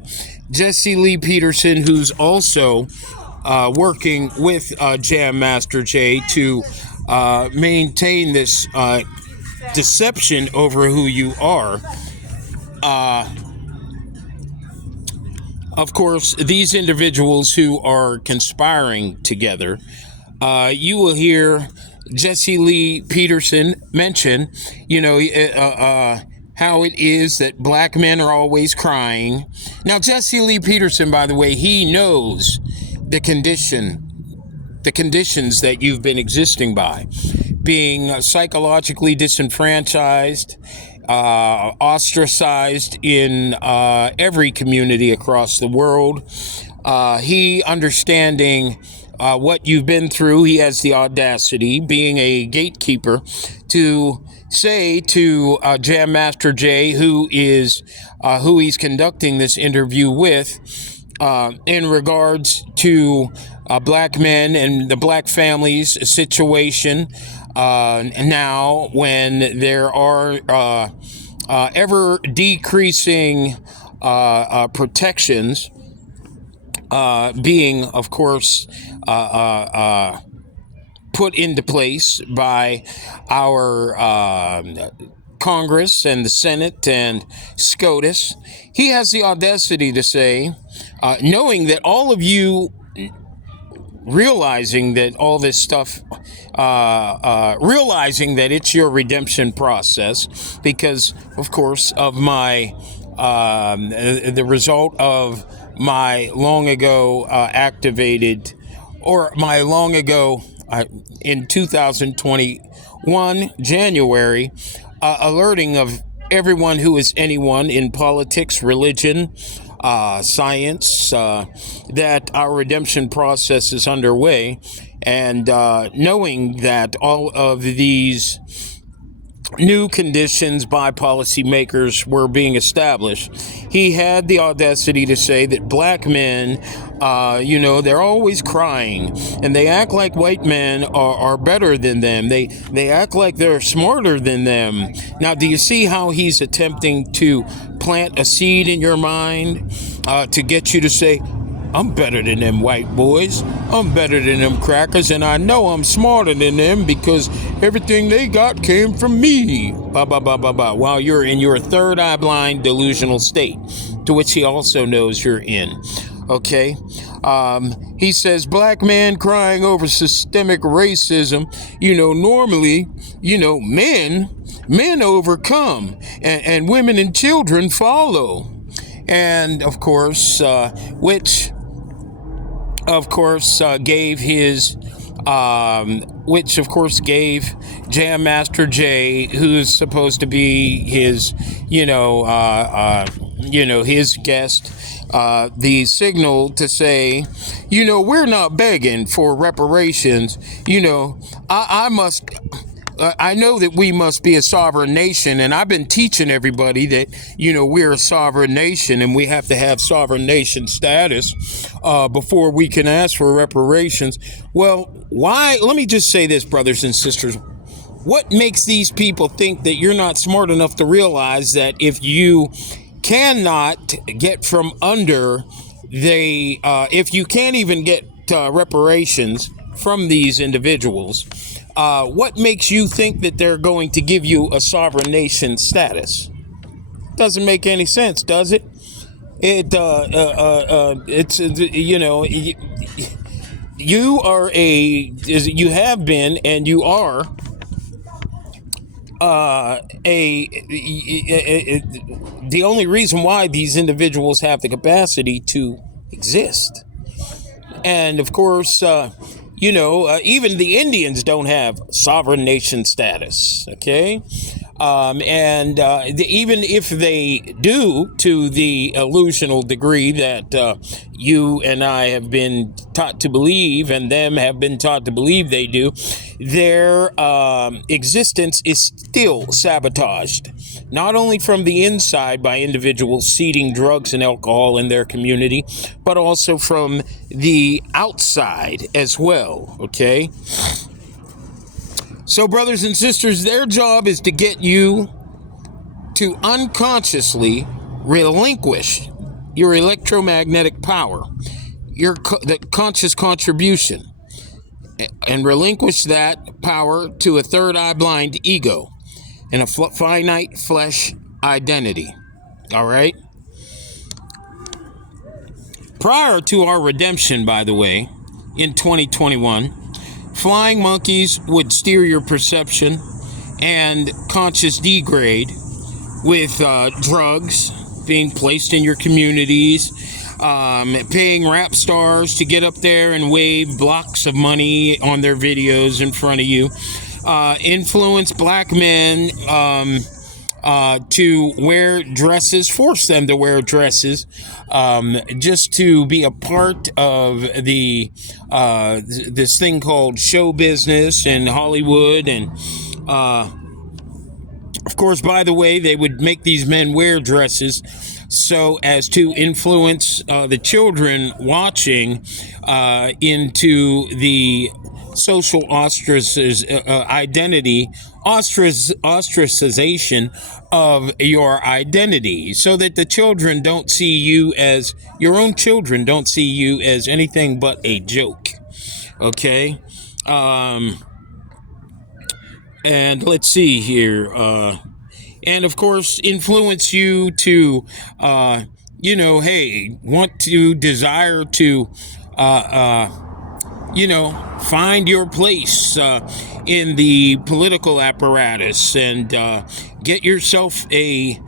Jesse Lee Peterson, who's also working with Jam Master Jay to maintain this deception over who you are. Of course, these individuals who are conspiring together, you will hear Jesse Lee Peterson mention, how it is that black men are always crying. Now, Jesse Lee Peterson, by the way, he knows the conditions that you've been existing by, being psychologically disenfranchised, ostracized in every community across the world. He understanding what you've been through, he has the audacity, being a gatekeeper, to say to Jam Master Jay, who he's conducting this interview with, in regards to black men and the black families situation, now when there are ever decreasing protections being, of course, put into place by our Congress and the Senate and SCOTUS. He has the audacity to say, knowing that all of you realizing that all this stuff, realizing that it's your redemption process because, of course, of my the result of my long ago activated, or my long ago in 2021 January, alerting of everyone who is anyone in politics, religion, science, that our redemption process is underway, and knowing that all of these new conditions by policymakers were being established, he had the audacity to say that black men, they're always crying, and they act like white men are better than them. They act like they're smarter than them. Now, do you see how he's attempting to plant a seed in your mind to get you to say, I'm better than them white boys. I'm better than them crackers, and I know I'm smarter than them because everything they got came from me. While you're in your third eye blind delusional state, to which he also knows you're in. Okay? He says, black man crying over systemic racism. Normally, men overcome, and women and children follow. And of course, gave Jam Master Jay, who's supposed to be his, his guest, the signal to say, we're not begging for reparations. I know that we must be a sovereign nation, and I've been teaching everybody that, we're a sovereign nation and we have to have sovereign nation status before we can ask for reparations. Well, why? Let me just say this, brothers and sisters. What makes these people think that you're not smart enough to realize that if you cannot get from under if you can't even get reparations from these individuals, what makes you think that they're going to give you a sovereign nation status? Doesn't make any sense, does it? You are you have been, and you are the only reason why these individuals have the capacity to exist. And of course, even the Indians don't have sovereign nation status, okay? Even if they do, to the illusional degree that you and I have been taught to believe, and them have been taught to believe they do, their existence is still sabotaged. Not only from the inside by individuals seeding drugs and alcohol in their community, but also from the outside as well, okay? So, brothers and sisters, their job is to get you to unconsciously relinquish your electromagnetic power, the conscious contribution, and relinquish that power to a third eye blind ego and a finite flesh identity. All right? Prior to our redemption, by the way, in 2021, flying monkeys would steer your perception and conscious degrade with drugs being placed in your communities, paying rap stars to get up there and wave blocks of money on their videos in front of you, influence black men to wear dresses, force them to wear dresses, just to be a part of the this thing called show business in Hollywood. And of course, by the way, they would make these men wear dresses so as to influence the children watching into the social ostracization of your identity, so that the children don't see you as, your own children don't see you as anything but a joke. Okay? And let's see here. And of course, influence you to, hey, want to desire to, find your place in the political apparatus and get yourself a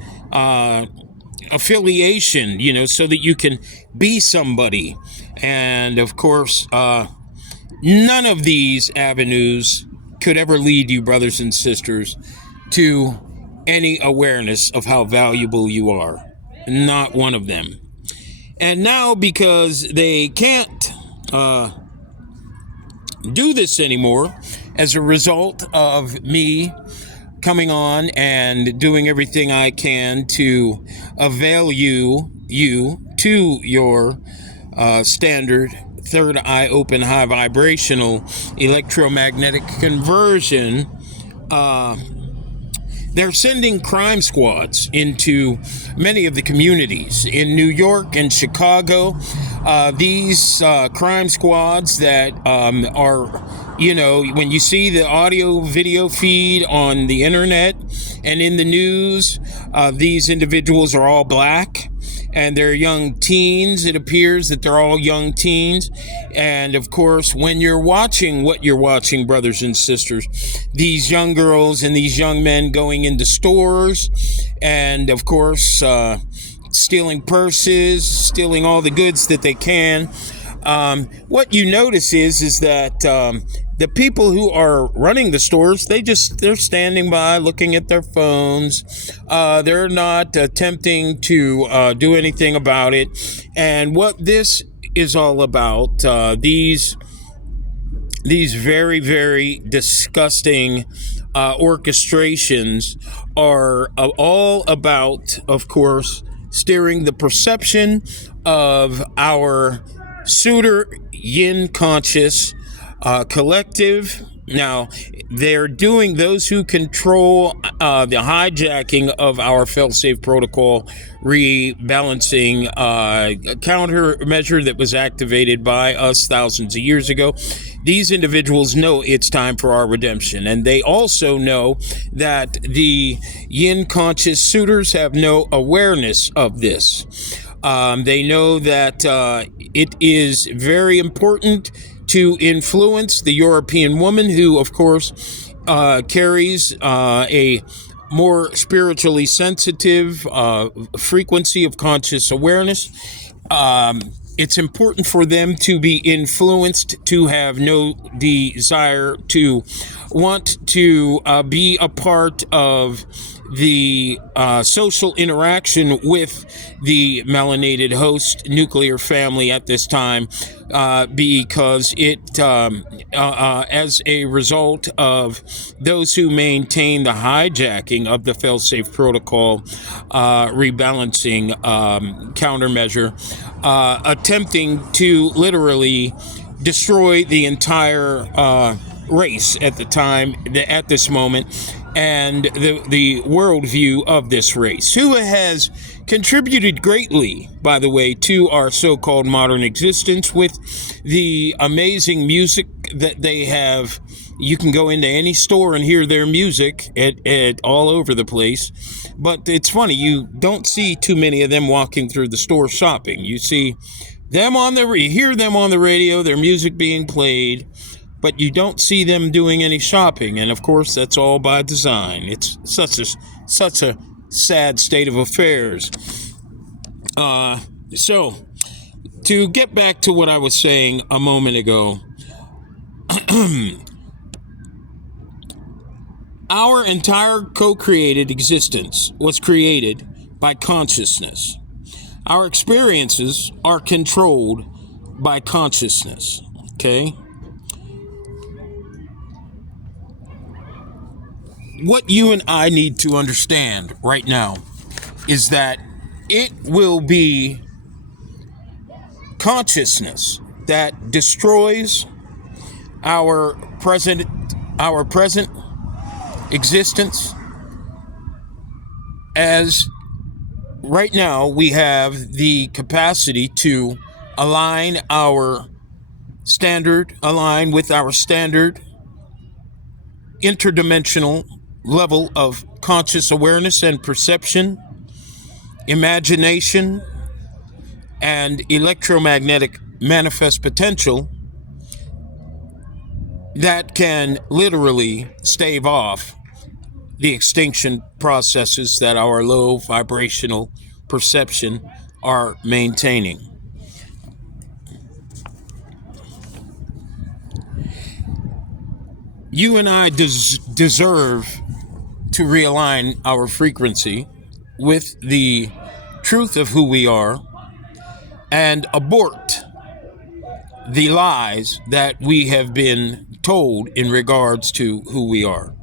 affiliation, so that you can be somebody. And of course, none of these avenues could ever lead you, brothers and sisters, to any awareness of how valuable you are. Not one of them. And now, because they can't do this anymore, as a result of me coming on and doing everything I can to avail you to your standard third eye open high vibrational electromagnetic conversion, they're sending crime squads into many of the communities in New York and Chicago. These crime squads that are, when you see the audio video feed on the internet and in the news, these individuals are all black. And they're young teens. It appears that they're all young teens. And of course, when you're watching what you're watching, brothers and sisters, these young girls and these young men going into stores and, of course, stealing purses, stealing all the goods that they can. What you notice is that the people who are running the stores, they're standing by looking at their phones. They're not attempting to do anything about it. And what this is all about, these very, very disgusting orchestrations are all about, of course, steering the perception of our Suitor Yin conscious collective. Now, they're doing, those who control the hijacking of our fail-safe protocol rebalancing countermeasure that was activated by us thousands of years ago. These individuals know it's time for our redemption, and they also know that the yin conscious suitors have no awareness of this. They know that it is very important to influence the European woman, who, of course, carries a more spiritually sensitive frequency of conscious awareness. It's important for them to be influenced, to have no desire to want to be a part of the social interaction with the melanated host nuclear family at this time, because it, as a result of those who maintain the hijacking of the failsafe protocol rebalancing countermeasure, attempting to literally destroy the entire race at the time, at this moment, and the worldview of this race, who has contributed greatly, by the way, to our so-called modern existence with the amazing music that they have. You can go into any store and hear their music at all over the place. But it's funny, you don't see too many of them walking through the store shopping. You see them you hear them on the radio, their music being played, but you don't see them doing any shopping. And of course, that's all by design. It's such a sad state of affairs. So, to get back to what I was saying a moment ago, our entire co-created existence was created by consciousness. Our experiences are controlled by consciousness, okay? What you and I need to understand right now is that it will be consciousness that destroys our present existence, as right now we have the capacity to align with our standard interdimensional level of conscious awareness and perception, imagination, and electromagnetic manifest potential that can literally stave off the extinction processes that our low vibrational perception are maintaining. You and I deserve to realign our frequency with the truth of who we are and abort the lies that we have been told in regards to who we are.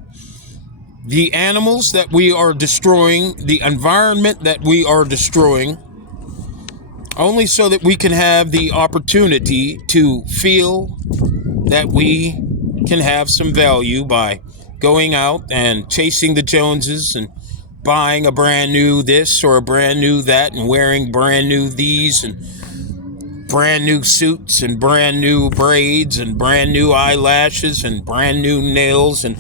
The animals that we are destroying, the environment that we are destroying, only so that we can have the opportunity to feel that we can have some value by going out and chasing the Joneses and buying a brand new this or a brand new that and wearing brand new these and brand new suits and brand new braids and brand new eyelashes and brand new nails. And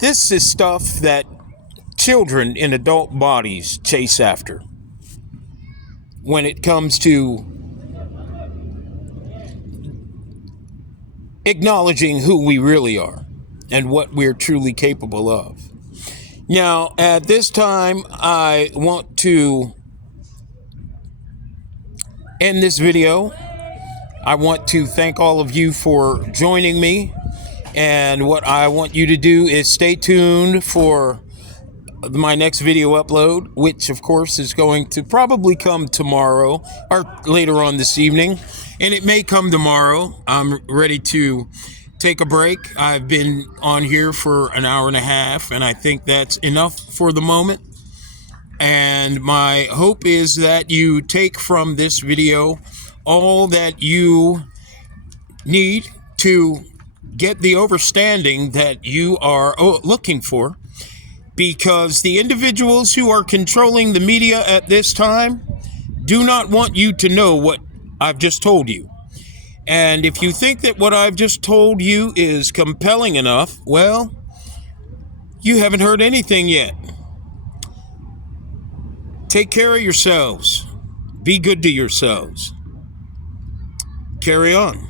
this is stuff that children in adult bodies chase after when it comes to acknowledging who we really are and what we're truly capable of. Now, at this time, I want to end this video. I want to thank all of you for joining me. And what I want you to do is stay tuned for my next video upload, which of course is going to probably come tomorrow or later on this evening. And it may come tomorrow. I'm ready to take a break. I've been on here for an hour and a half, and I think that's enough for the moment. And my hope is that you take from this video all that you need to get the understanding that you are looking for, because the individuals who are controlling the media at this time do not want you to know what I've just told you. And if you think that what I've just told you is compelling enough, well, you haven't heard anything yet. Take care of yourselves. Be good to yourselves. Carry on.